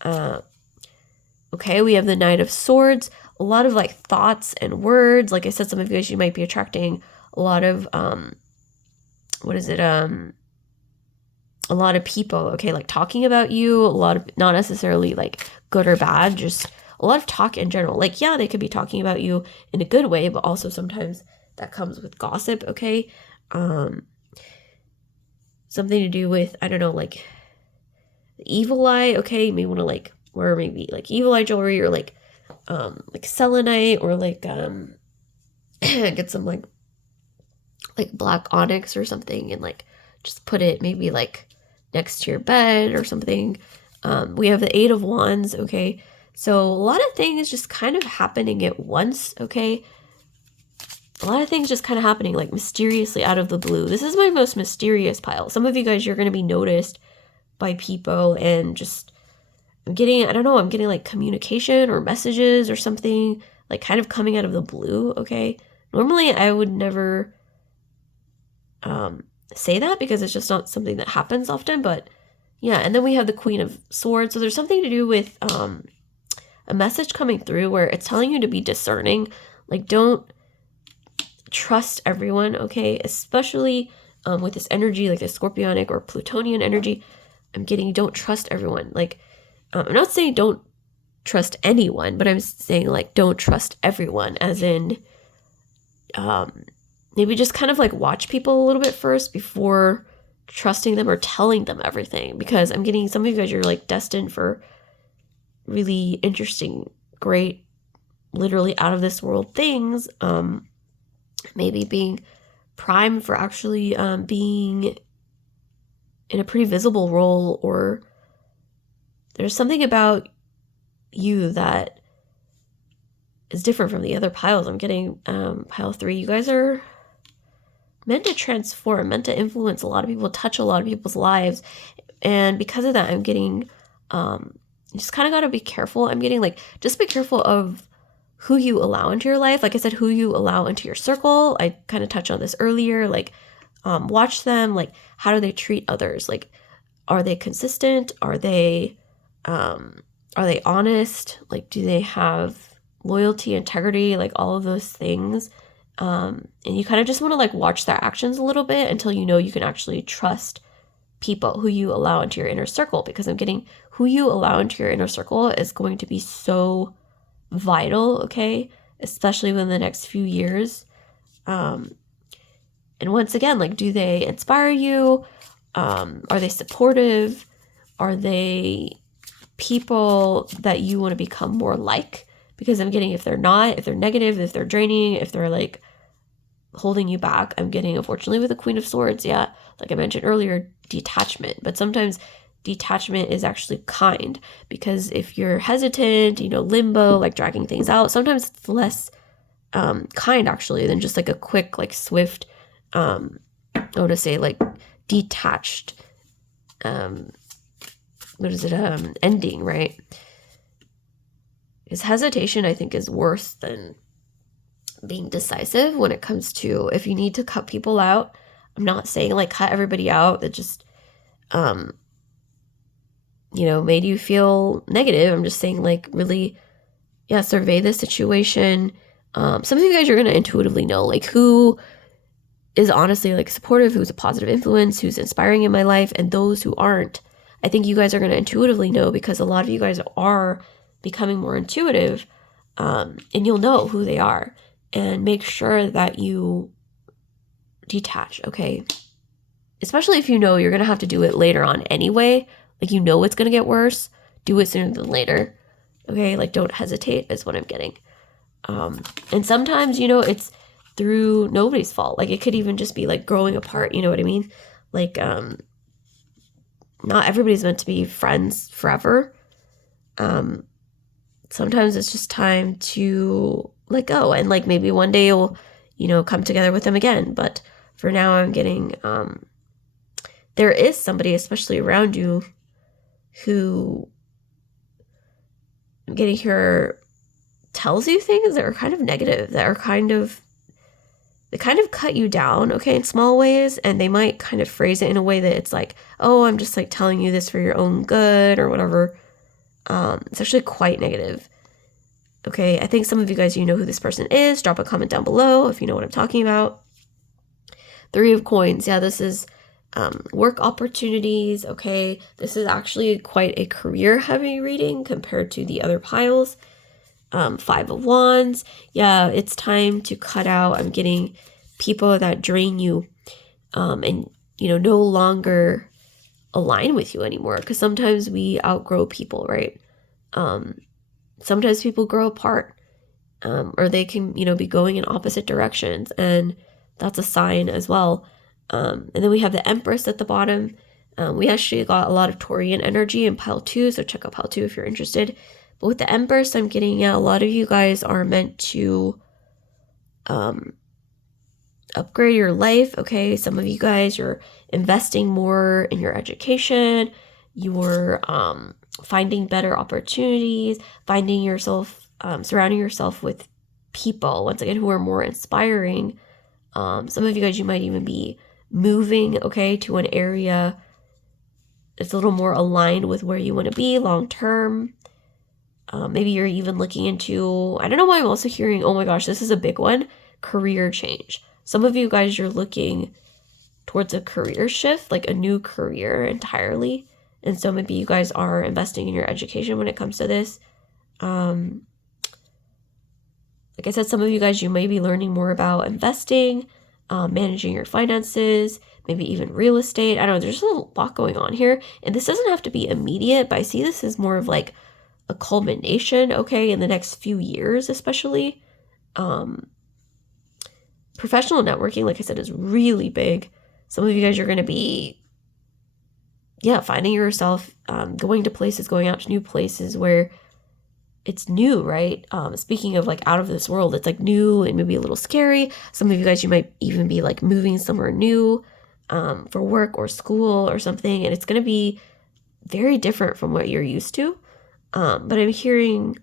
Okay, we have the Knight of Swords. A lot of like thoughts and words. Like I said, some of you guys, you might be attracting a lot of a lot of people, okay, like talking about you, a lot of, not necessarily like good or bad, just a lot of talk in general. Like, yeah, they could be talking about you in a good way, but also sometimes that comes with gossip, okay? Something to do with, I don't know, like the evil eye, okay? You may want to like wear maybe like evil eye jewelry, or like selenite, or like get some like black onyx or something, and like just put it maybe like next to your bed or something. We have the Eight of Wands, okay? So a lot of things just kind of happening at once, okay? A lot of things just kind of happening like mysteriously out of the blue. This is my most mysterious pile. Some of you guys, you're going to be noticed by people, and just I'm getting, I don't know, I'm getting like communication or messages or something like kind of coming out of the blue, okay? Normally I would never say that because it's just not something that happens often, but yeah. And then we have the Queen of Swords. So there's something to do with a message coming through where it's telling you to be discerning. Like, don't trust everyone, okay? Especially with this energy, like the Scorpionic or Plutonian energy. I'm getting, don't trust everyone. Like, I'm not saying don't trust anyone, but I'm saying like don't trust everyone, as in maybe just kind of like watch people a little bit first before trusting them or telling them everything, because I'm getting some of you guys, you're like destined for really interesting, great, literally out of this world things. Maybe being primed for actually being in a pretty visible role, or there's something about you that is different from the other piles. I'm getting pile 3. You guys are meant to transform, meant to influence a lot of people, touch a lot of people's lives. And because of that, I'm getting, you just kind of got to be careful. I'm getting like, just be careful of who you allow into your life. Like I said, who you allow into your circle. I kind of touched on this earlier. Like, watch them. Like, how do they treat others? Like, are they consistent? Are they honest? Like, do they have loyalty, integrity, like all of those things? And you kind of just want to like watch their actions a little bit until you know you can actually trust people who you allow into your inner circle, because I'm getting who you allow into your inner circle is going to be so vital, okay? Especially within the next few years. And once again, like, do they inspire you? Are they supportive? Are they people that you want to become more like? Because I'm getting, if they're not, if they're negative, if they're draining, if they're like holding you back, I'm getting, unfortunately, with the Queen of Swords, yeah, like I mentioned earlier, detachment. But sometimes detachment is actually kind, because if you're hesitant, limbo, like dragging things out, sometimes it's less kind actually than just like a quick, like swift, I want to say like detached, ending, right? Because hesitation, I think, is worse than being decisive when it comes to, if you need to cut people out. I'm not saying like cut everybody out that just, made you feel negative. I'm just saying like really, yeah, survey the situation. Some of you guys are going to intuitively know like who is honestly like supportive, who's a positive influence, who's inspiring in my life, and those who aren't. I think you guys are going to intuitively know, because a lot of you guys are becoming more intuitive, and you'll know who they are, and make sure that you detach, okay? Especially if you know you're going to have to do it later on anyway, like it's going to get worse, do it sooner than later, okay? Like, don't hesitate is what I'm getting. And sometimes, it's through nobody's fault. Like, it could even just be like growing apart, you know what I mean? Like, not everybody's meant to be friends forever. Sometimes it's just time to let go, and like maybe one day you'll, come together with them again. But for now, I'm getting, there is somebody, especially around you, who I'm getting here tells you things that are kind of negative, that are they kind of cut you down, okay, in small ways, and they might kind of phrase it in a way that it's like, oh, I'm just like telling you this for your own good or whatever. It's actually quite negative. Okay, I think some of you guys, know who this person is. Drop a comment down below if you know what I'm talking about. 3 of Coins. Yeah, this is work opportunities, okay? This is actually quite a career-heavy reading compared to the other piles. 5 of Wands. Yeah, it's time to cut out. I'm getting people that drain you and, no longer align with you anymore, because sometimes we outgrow people, right? Sometimes people grow apart, or they can, be going in opposite directions, and that's a sign as well. And then we have the Empress at the bottom. We actually got a lot of Taurian energy in pile 2, so check out pile 2 if you're interested. But with the Empress, I'm getting a lot of you guys are meant to upgrade your life, okay? Some of you guys, you're investing more in your education, you're finding better opportunities, finding yourself, surrounding yourself with people, once again, who are more inspiring. Some of you guys, you might even be moving, okay, to an area that's a little more aligned with where you want to be long term. Maybe you're even looking into, I don't know why I'm also hearing, oh my gosh, this is a big one, career change. Some of you guys, you're looking towards a career shift, like a new career entirely. And so maybe you guys are investing in your education when it comes to this. Like I said, some of you guys, you may be learning more about investing, managing your finances, maybe even real estate. I don't know, there's a lot going on here. And this doesn't have to be immediate, but I see this as more of like a culmination, okay, in the next few years, especially. Professional networking, like I said, is really big. Some of you guys are going to be, finding yourself going to places, going out to new places where it's new, right? Speaking of like out of this world, it's like new and maybe a little scary. Some of you guys, you might even be like moving somewhere new for work or school or something, and it's going to be very different from what you're used to. But I'm hearing,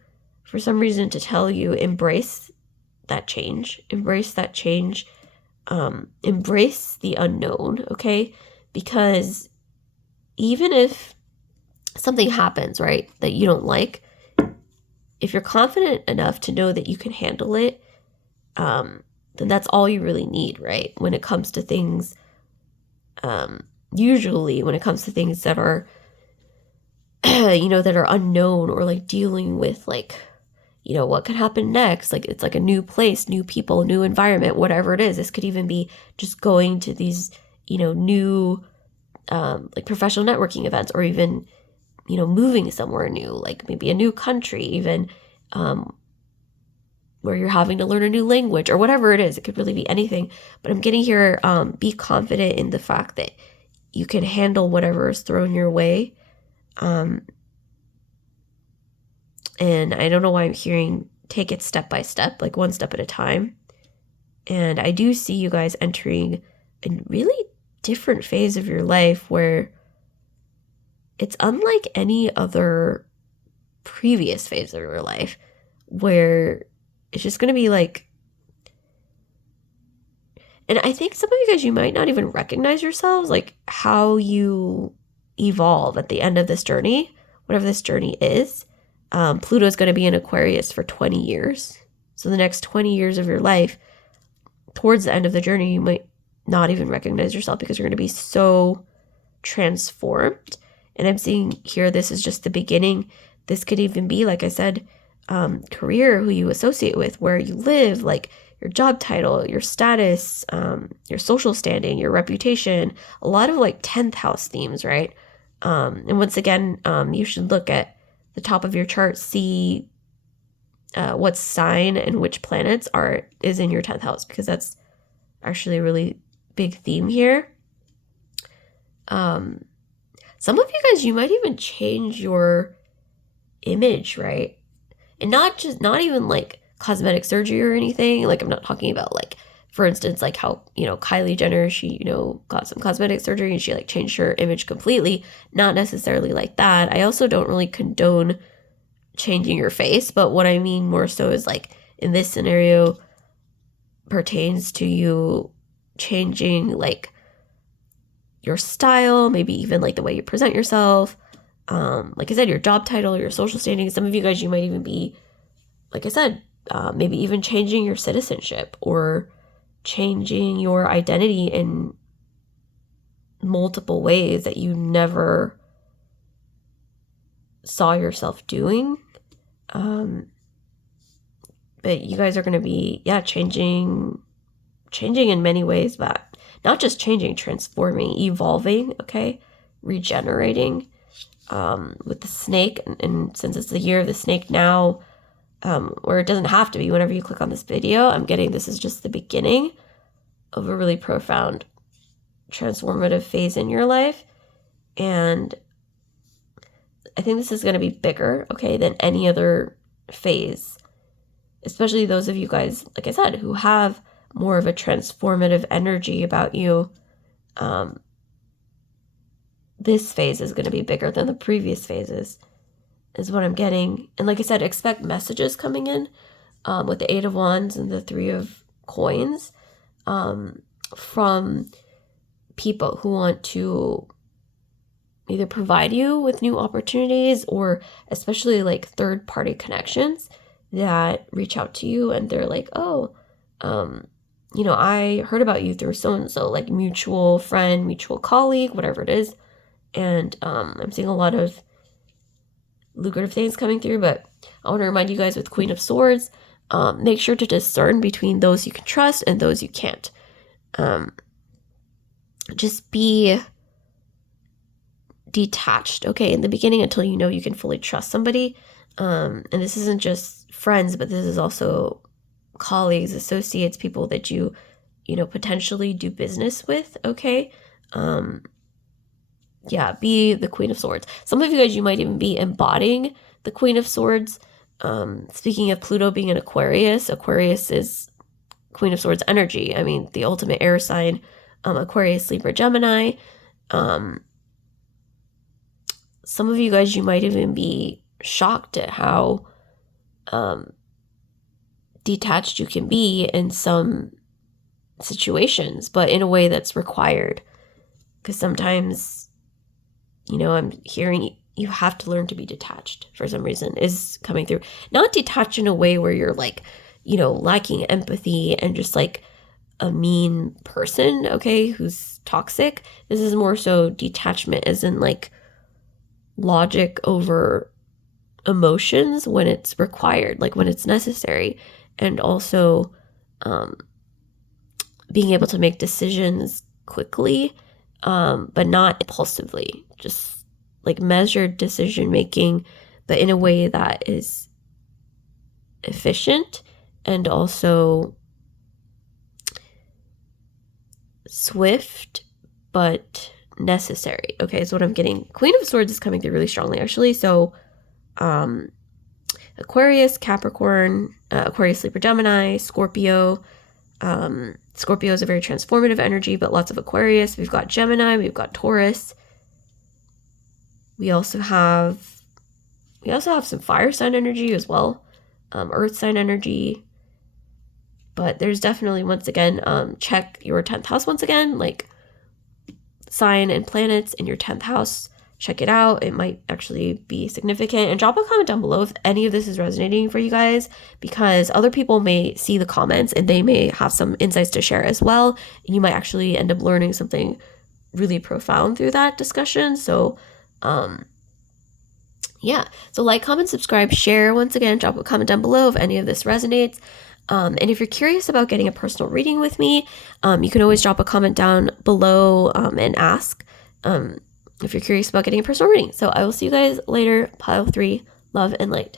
for some reason, to tell you, embrace that change, embrace the unknown, okay? Because even if something happens, right, that you don't like, if you're confident enough to know that you can handle it, then that's all you really need, right? When it comes to things, usually when it comes to things that are, that are unknown, or like dealing with like, what could happen next? Like, it's like a new place, new people, new environment, whatever it is. This could even be just going to these, new, like professional networking events, or even, moving somewhere new, like maybe a new country, even, where you're having to learn a new language or whatever it is. It could really be anything. But I'm getting here, be confident in the fact that you can handle whatever is thrown your way. And I don't know why I'm hearing take it step by step, like one step at a time. And I do see you guys entering a really different phase of your life where it's unlike any other previous phase of your life, where it's just going to be like, and I think some of you guys, you might not even recognize yourselves, like how you evolve at the end of this journey, whatever this journey is. Pluto is going to be in Aquarius for 20 years. So the next 20 years of your life, towards the end of the journey, you might not even recognize yourself because you're going to be so transformed. And I'm seeing here, this is just the beginning. This could even be, like I said, career, who you associate with, where you live, like your job title, your status, your social standing, your reputation, a lot of like 10th house themes, right? And once again, you should look at the top of your chart, see what sign and which planets is in your 10th house, because that's actually a really big theme here. Some of you guys, you might even change your image, right? And not even like cosmetic surgery or anything. Like, I'm not talking about like, for instance, like how, Kylie Jenner, she, got some cosmetic surgery and she like changed her image completely. Not necessarily like that. I also don't really condone changing your face, but what I mean more so is like in this scenario pertains to you changing like your style, maybe even like the way you present yourself. Like I said, your job title, your social standing. Some of you guys, you might even be, like I said, maybe even changing your citizenship or changing your identity in multiple ways that you never saw yourself doing. But you guys are going to be, changing in many ways, but not just changing, transforming, evolving, okay? Regenerating, with the snake. And since it's the year of the snake now, or it doesn't have to be whenever you click on this video, I'm getting this is just the beginning of a really profound transformative phase in your life. And I think this is going to be bigger, okay, than any other phase, especially those of you guys, like I said, who have more of a transformative energy about you. This phase is going to be bigger than the previous phases, is what I'm getting. And like I said, expect messages coming in with the 8 of Wands and the 3 of Coins from people who want to either provide you with new opportunities, or especially like third-party connections that reach out to you and they're like, oh, I heard about you through so-and-so, like mutual friend, mutual colleague, whatever it is. And I'm seeing a lot of lucrative things coming through, but I want to remind you guys with Queen of Swords, make sure to discern between those you can trust and those you can't. Just be detached, okay, in the beginning until you know you can fully trust somebody. And this isn't just friends, but this is also colleagues, associates, people that you potentially do business with, okay? Be the Queen of Swords. Some of you guys, you might even be embodying the Queen of Swords. Speaking of Pluto being an Aquarius is Queen of Swords energy. I mean, the ultimate air sign, Aquarius, Libra, Gemini. Some of you guys, you might even be shocked at how detached you can be in some situations, but in a way that's required. Because sometimes, I'm hearing you have to learn to be detached for some reason is coming through. Not detached in a way where you're like, lacking empathy and just like a mean person, okay, who's toxic. This is more so detachment as in like logic over emotions when it's required, like when it's necessary. And also being able to make decisions quickly, but not impulsively, just like measured decision making, but in a way that is efficient and also swift, but necessary. Okay, is what I'm getting. Queen of Swords is coming through really strongly, actually. So, Aquarius, Capricorn, Aquarius, Libra, Gemini, Scorpio. Scorpio is a very transformative energy, but lots of Aquarius. We've got Gemini, we've got Taurus. We also have some fire sign energy as well, earth sign energy. But there's definitely, once again, check your 10th house once again, like sign and planets in your 10th house. Check it out. It might actually be significant. And drop a comment down below if any of this is resonating for you guys, because other people may see the comments and they may have some insights to share as well. And you might actually end up learning something really profound through that discussion. So, So like, comment, subscribe, share. Once again, drop a comment down below if any of this resonates. And if you're curious about getting a personal reading with me, you can always drop a comment down below and ask if you're curious about getting a personal reading. So I will see you guys later. Pile 3, love and light.